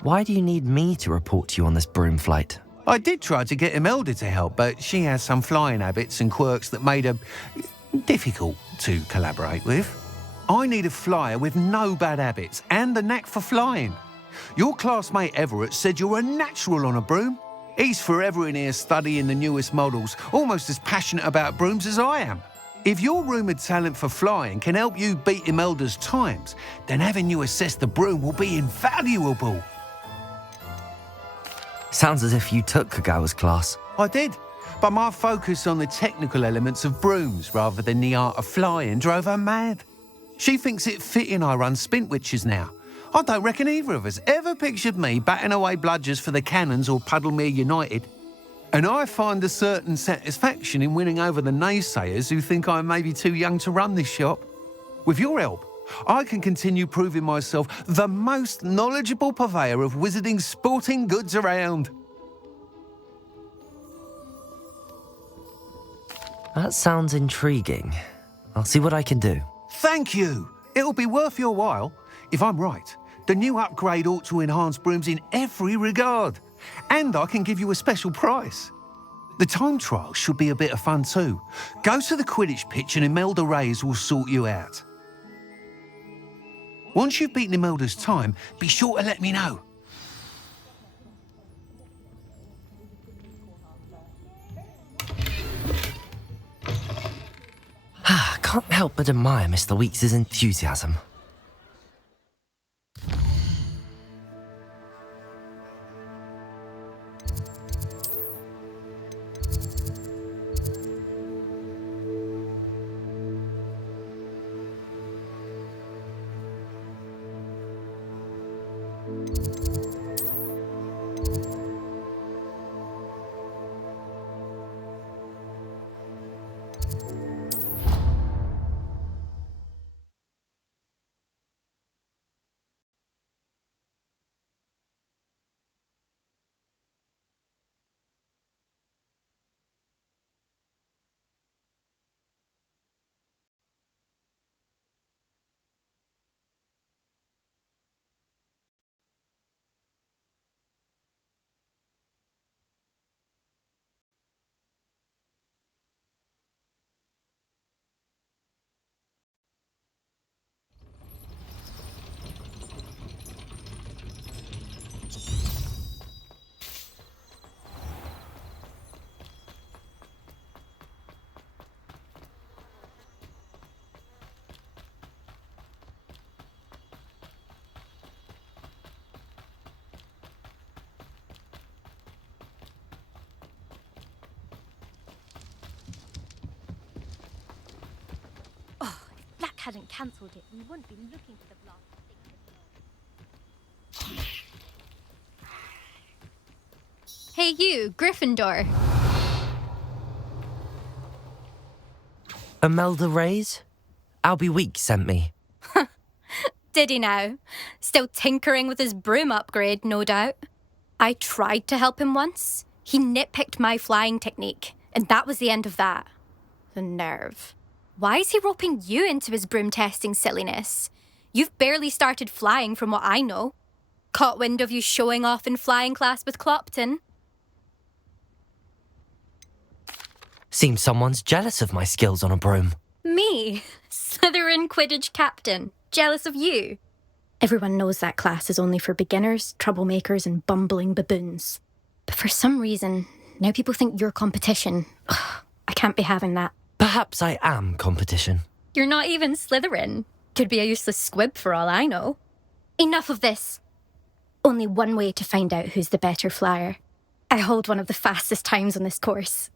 Why do you need me to report to you on this broom flight? I did try to get Imelda to help, but she has some flying habits and quirks that made her difficult to collaborate with. I need a flyer with no bad habits and the knack for flying. Your classmate Everett said you're a natural on a broom. He's forever in here studying the newest models, almost as passionate about brooms as I am. If your rumoured talent for flying can help you beat Imelda's times, then having you assess the broom will be invaluable. Sounds as if you took Kagawa's class. I did, but my focus on the technical elements of brooms rather than the art of flying drove her mad. She thinks it fitting I run Spintwitches now. I don't reckon either of us ever pictured me batting away bludgers for the Cannons or Puddlemere United. And I find a certain satisfaction in winning over the naysayers who think I may be too young to run this shop. With your help, I can continue proving myself the most knowledgeable purveyor of wizarding sporting goods around. That sounds intriguing. I'll see what I can do. Thank you. It'll be worth your while. If I'm right, the new upgrade ought to enhance brooms in every regard. And I can give you a special price. The time trial should be a bit of fun too. Go to the Quidditch pitch and Imelda Reyes will sort you out. Once you've beaten Imelda's time, be sure to let me know. Can't help but admire Mr. Weeks' enthusiasm. hadn't cancelled it, we wouldn't be looking for the blast. Hey you, Gryffindor. Imelda Reyes? Albie Weeks sent me. Did he now? Still tinkering with his broom upgrade, no doubt. I tried to help him once. He nitpicked my flying technique, and that was the end of that. The nerve. Why is he roping you into his broom testing silliness? You've barely started flying from what I know. Caught wind of you showing off in flying class with Clopton. Seems someone's jealous of my skills on a broom. Me? Slytherin Quidditch captain. Jealous of you? Everyone knows that class is only for beginners, troublemakers, and bumbling baboons. But for some reason, now people think you're competition. Ugh, I can't be having that. Perhaps I am competition. You're not even Slytherin. Could be a useless squib for all I know. Enough of this. Only one way to find out who's the better flyer. I hold one of the fastest times on this course.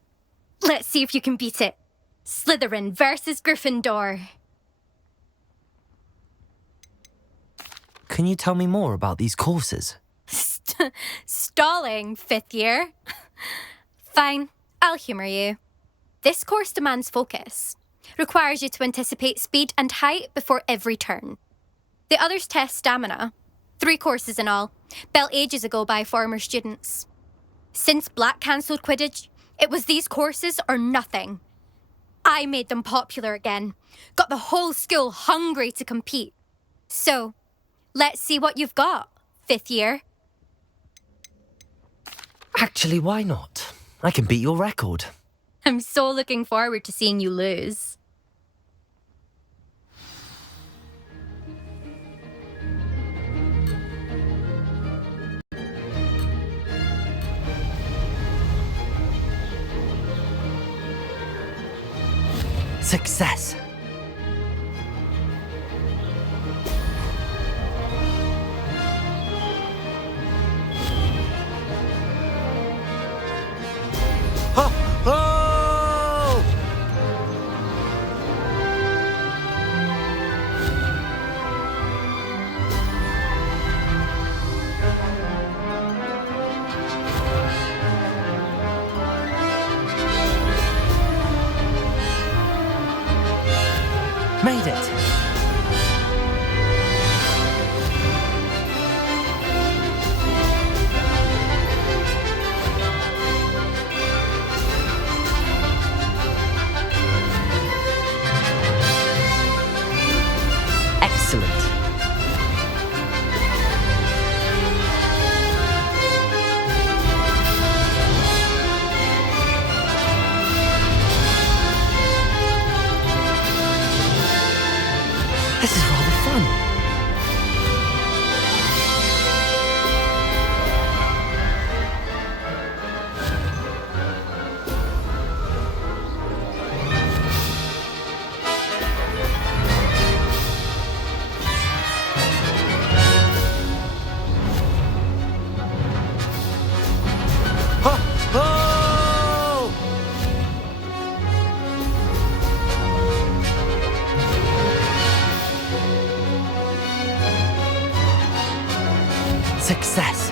Let's see if you can beat it. Slytherin versus Gryffindor. Can you tell me more about these courses? Stalling, 5th year. Fine, I'll humour you. This course demands focus. Requires you to anticipate speed and height before every turn. The others test stamina. 3 courses in all, built ages ago by former students. Since Black cancelled Quidditch, it was these courses or nothing. I made them popular again. Got the whole school hungry to compete. So, let's see what you've got, 5th year. Actually, why not? I can beat your record. I'm so looking forward to seeing you lose. Success. Made it! Excellent. This is rather fun. Success.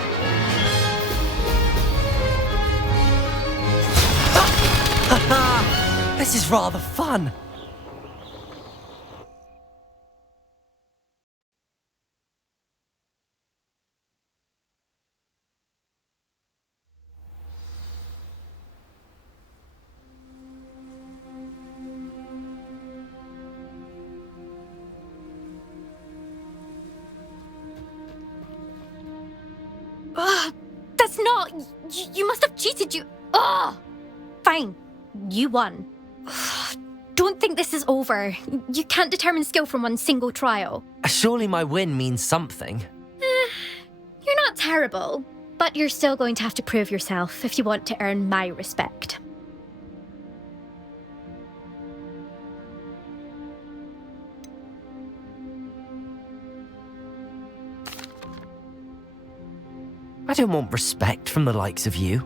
This is rather fun. That's not... You must have cheated, you... Fine. You won. Don't think this is over. You can't determine skill from one single trial. Surely my win means something. You're not terrible, but you're still going to have to prove yourself if you want to earn my respect. I don't want respect from the likes of you.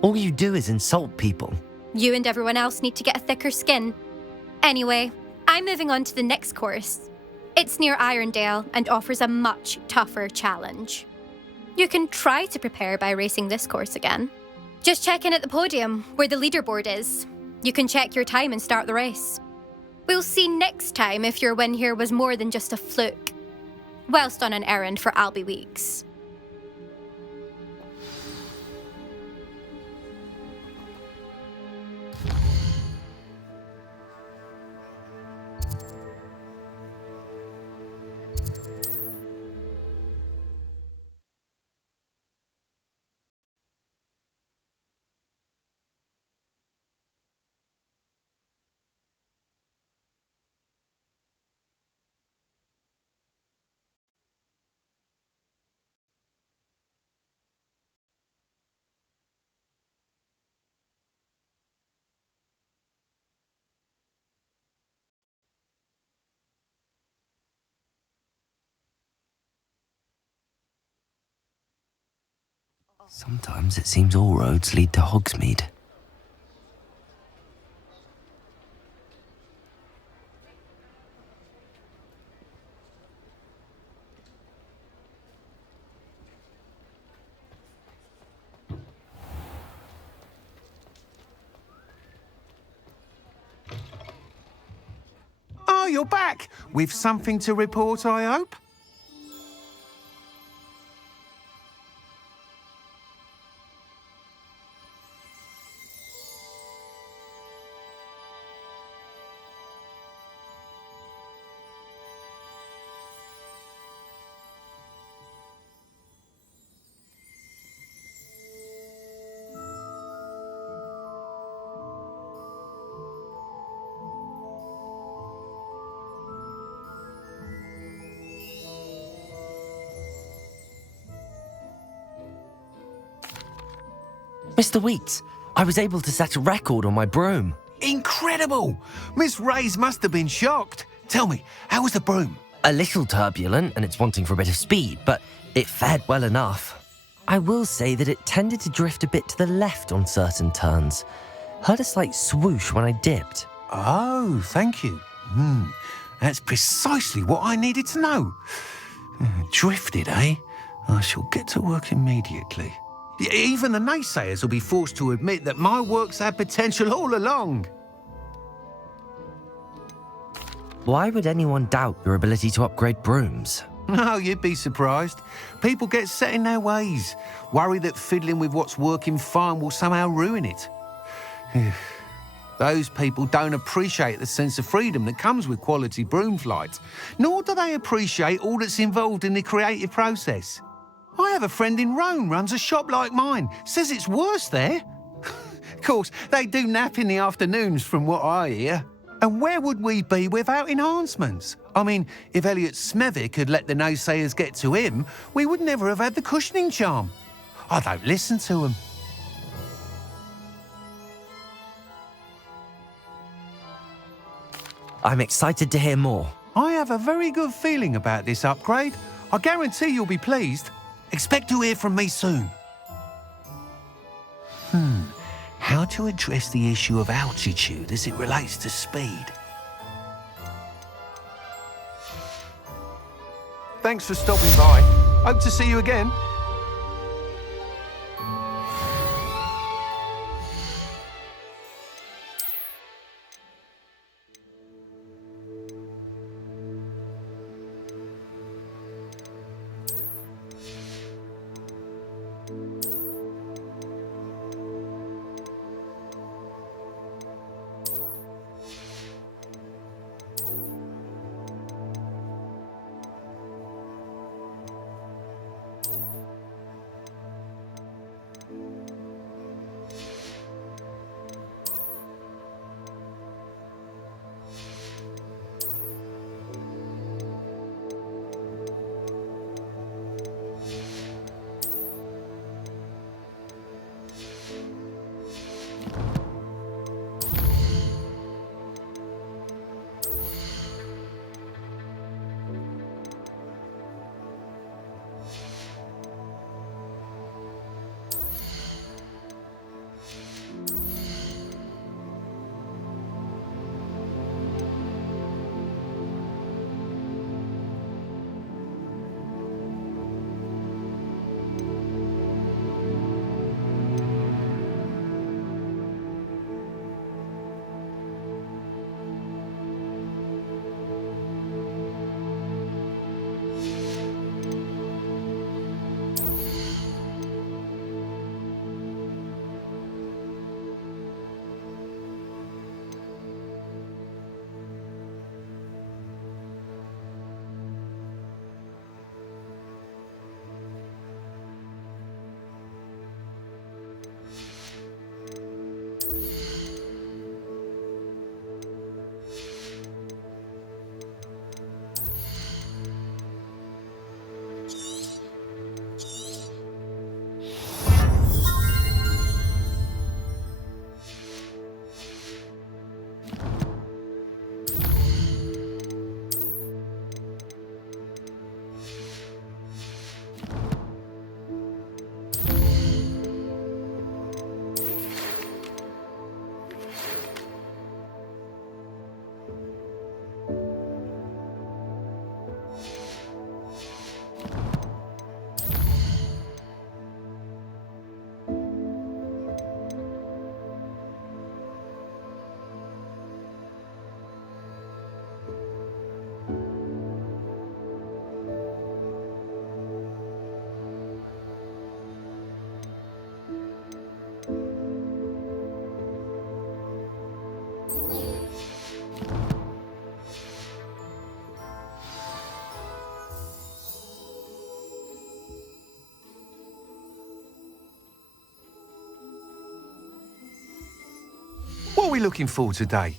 All you do is insult people. You and everyone else need to get a thicker skin. Anyway, I'm moving on to the next course. It's near Irondale and offers a much tougher challenge. You can try to prepare by racing this course again. Just check in at the podium, where the leaderboard is. You can check your time and start the race. We'll see next time if your win here was more than just a fluke, whilst on an errand for Albie Weeks. Sometimes it seems all roads lead to Hogsmeade. Oh, you're back! With something to report, I hope? Mr. Weeks, I was able to set a record on my broom. Incredible! Miss Ray's must have been shocked. Tell me, how was the broom? A little turbulent and it's wanting for a bit of speed, but it fared well enough. I will say that it tended to drift a bit to the left on certain turns. Heard a slight swoosh when I dipped. Oh, thank you. That's precisely what I needed to know. Drifted, eh? I shall get to work immediately. Even the naysayers will be forced to admit that my work's had potential all along. Why would anyone doubt your ability to upgrade brooms? Oh, you'd be surprised. People get set in their ways, worry that fiddling with what's working fine will somehow ruin it. Those people don't appreciate the sense of freedom that comes with quality broom flight, nor do they appreciate all that's involved in the creative process. I have a friend in Rome runs a shop like mine, says it's worse there. Of course, they do nap in the afternoons from what I hear. And where would we be without enhancements? I mean, if Elliot Smethwick had let the naysayers get to him, we would never have had the cushioning charm. I don't listen to them. I'm excited to hear more. I have a very good feeling about this upgrade. I guarantee you'll be pleased. Expect to hear from me soon. How to address the issue of altitude as it relates to speed? Thanks for stopping by. Hope to see you again. What are we looking for today?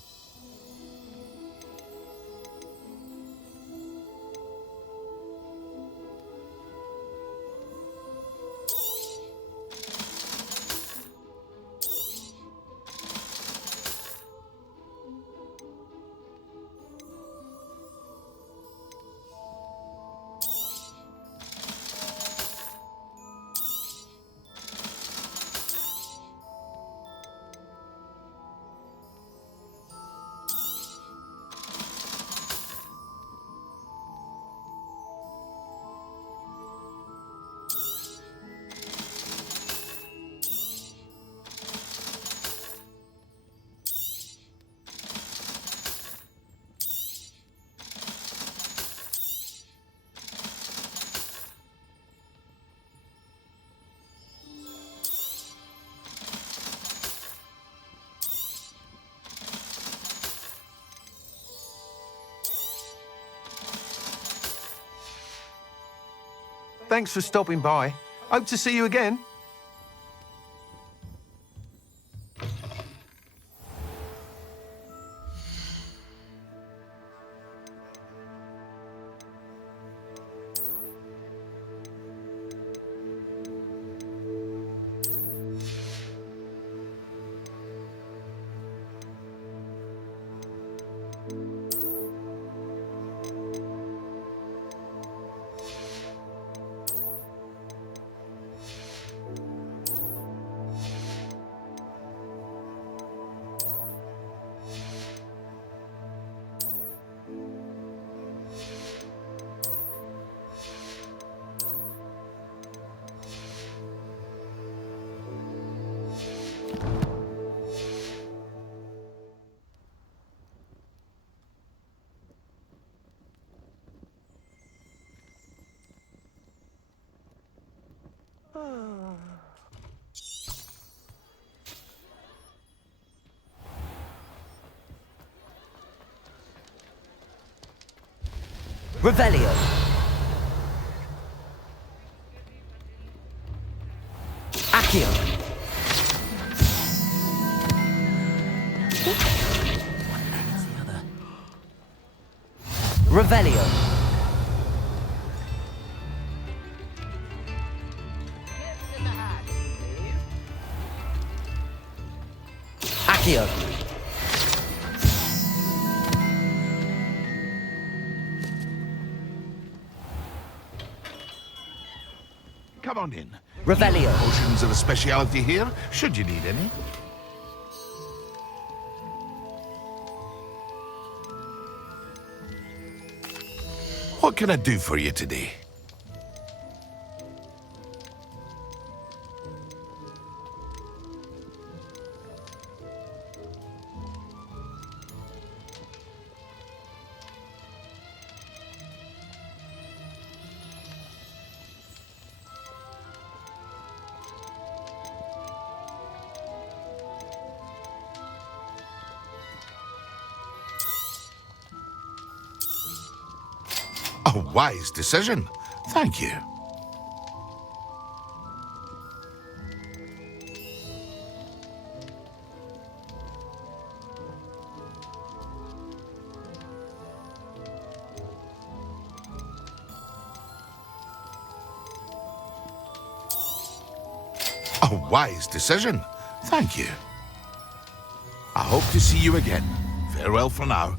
Thanks for stopping by. Hope to see you again. Revelio. Accio. Revelio. Accio. Come on in. Revelio. Potions are a speciality here, should you need any. What can I do for you today? A wise decision. Thank you. A wise decision. Thank you. I hope to see you again. Farewell for now.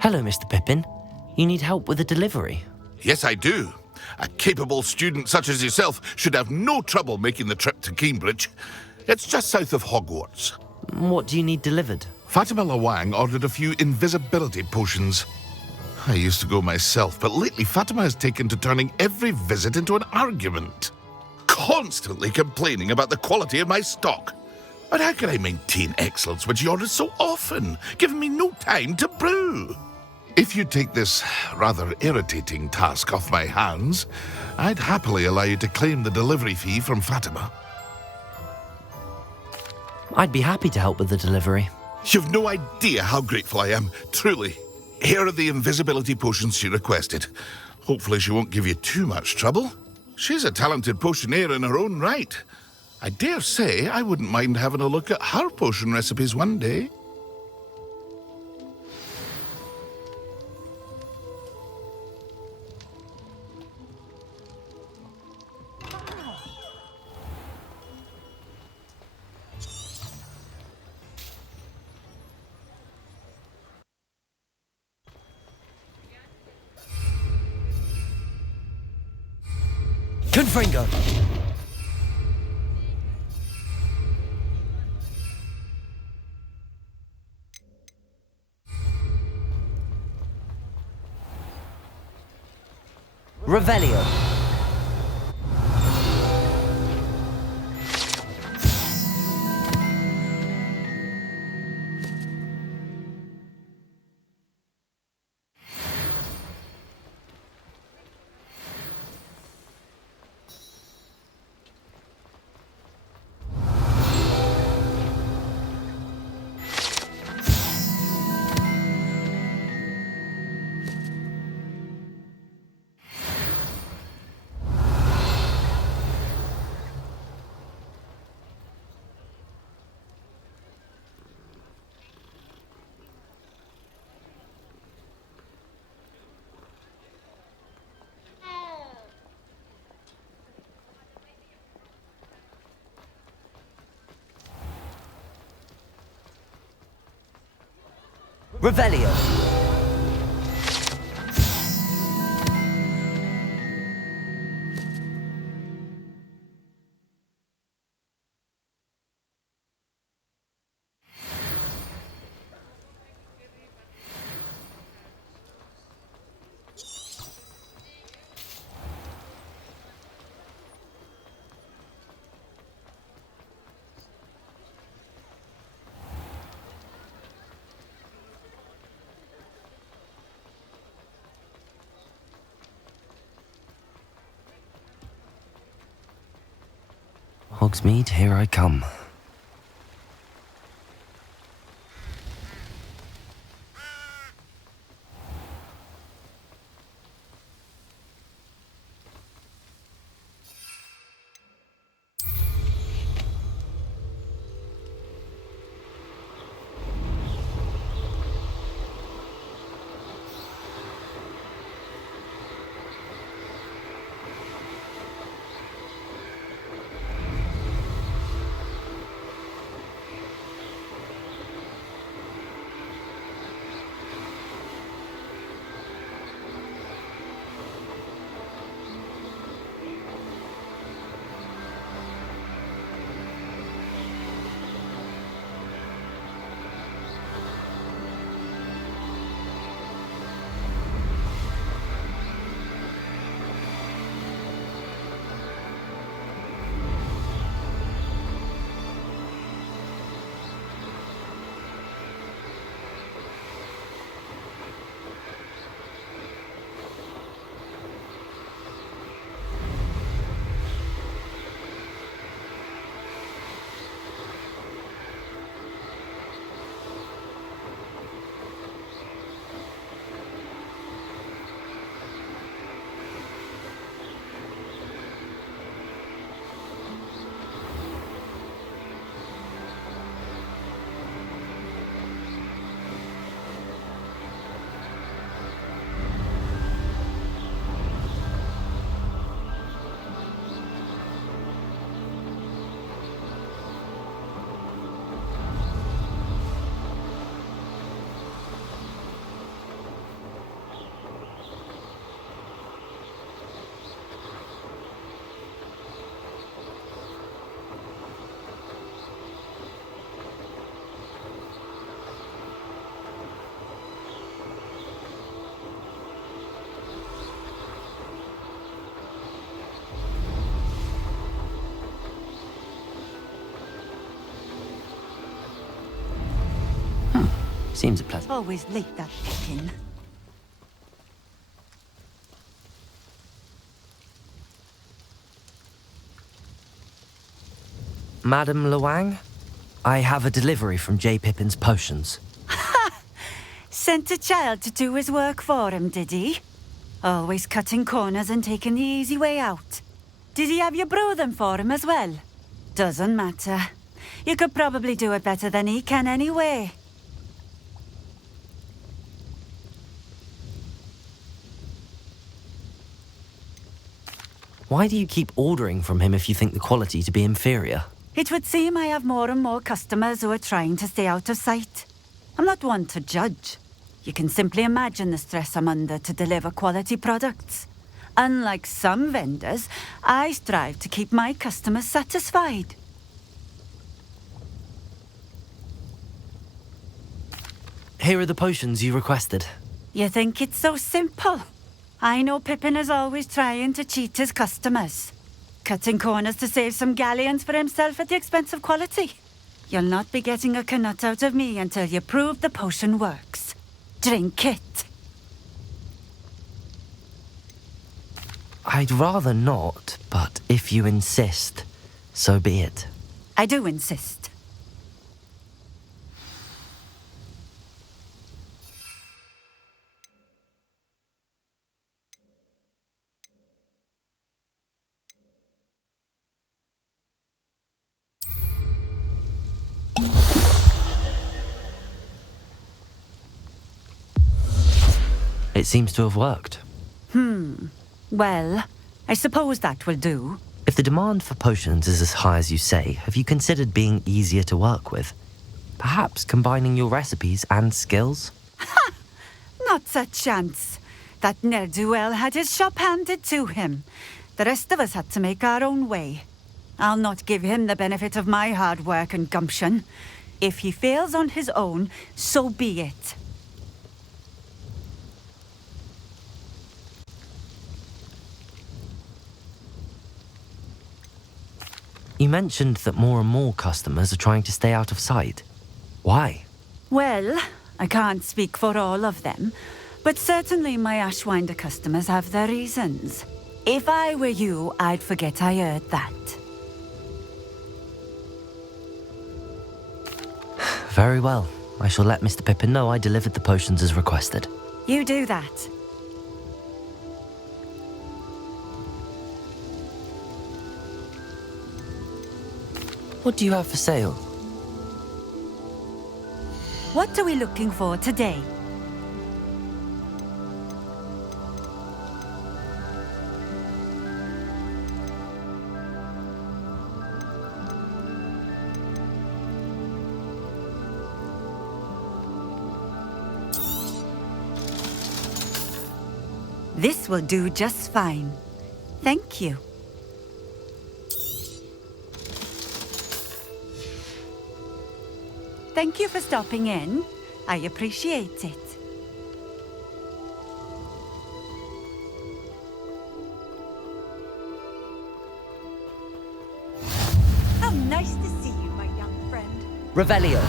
Hello, Mr. Pippin. You need help with a delivery? Yes, I do. A capable student such as yourself should have no trouble making the trip to Cambridge. It's just south of Hogwarts. What do you need delivered? Fatima Lawang ordered a few invisibility potions. I used to go myself, but lately Fatima has taken to turning every visit into an argument. Constantly complaining about the quality of my stock. But how can I maintain excellence when she orders so often, giving me no time to brew? If you take this rather irritating task off my hands, I'd happily allow you to claim the delivery fee from Fatima. I'd be happy to help with the delivery. You've no idea how grateful I am, truly. Here are the invisibility potions she requested. Hopefully she won't give you too much trouble. She's a talented potioneer in her own right. I dare say I wouldn't mind having a look at her potion recipes one day. Confringo! Revelio! Revelio! Hogsmeade, here I come. Seems a pleasant. Always late, that Pippin. Madam Luang, I have a delivery from J. Pippin's Potions. Sent a child to do his work for him, did he? Always cutting corners and taking the easy way out. Did he have you brew them for him as well? Doesn't matter. You could probably do it better than he can anyway. Why do you keep ordering from him if you think the quality to be inferior? It would seem I have more and more customers who are trying to stay out of sight. I'm not one to judge. You can simply imagine the stress I'm under to deliver quality products. Unlike some vendors, I strive to keep my customers satisfied. Here are the potions you requested. You think it's so simple? I know Pippin is always trying to cheat his customers. Cutting corners to save some galleons for himself at the expense of quality. You'll not be getting a canut out of me until you prove the potion works. Drink it. I'd rather not, but if you insist, so be it. I do insist. It seems to have worked. Well, I suppose that will do. If the demand for potions is as high as you say, have you considered being easier to work with? Perhaps combining your recipes and skills? Not a chance. That ne'er-do-well had his shop handed to him. The rest of us had to make our own way. I'll not give him the benefit of my hard work and gumption. If he fails on his own, so be it. You mentioned that more and more customers are trying to stay out of sight. Why? Well, I can't speak for all of them, but certainly my Ashwinder customers have their reasons. If I were you, I'd forget I heard that. Very well. I shall let Mr. Pippin know I delivered the potions as requested. You do that. What do you have for sale? What are we looking for today? This will do just fine. Thank you. Thank you for stopping in. I appreciate it. How nice to see you, my young friend. Revelio.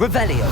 Revelio.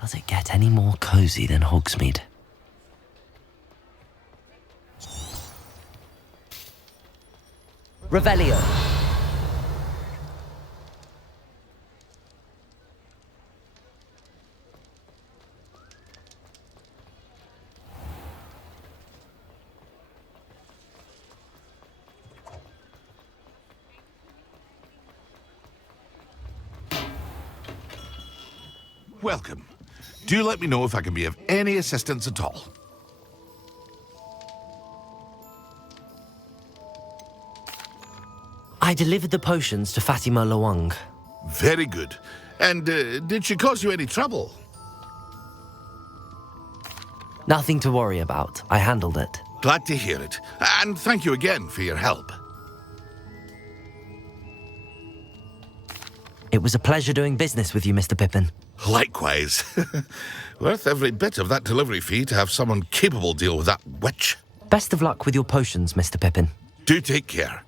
Does it get any more cozy than Hogsmeade? Revelio. Welcome. Do let me know if I can be of any assistance at all. I delivered the potions to Fatima Lawang. Very good. And did she cause you any trouble? Nothing to worry about. I handled it. Glad to hear it. And thank you again for your help. It was a pleasure doing business with you, Mr. Pippin. Likewise. Worth every bit of that delivery fee to have someone capable deal with that witch. Best of luck with your potions, Mr. Pippin. Do take care.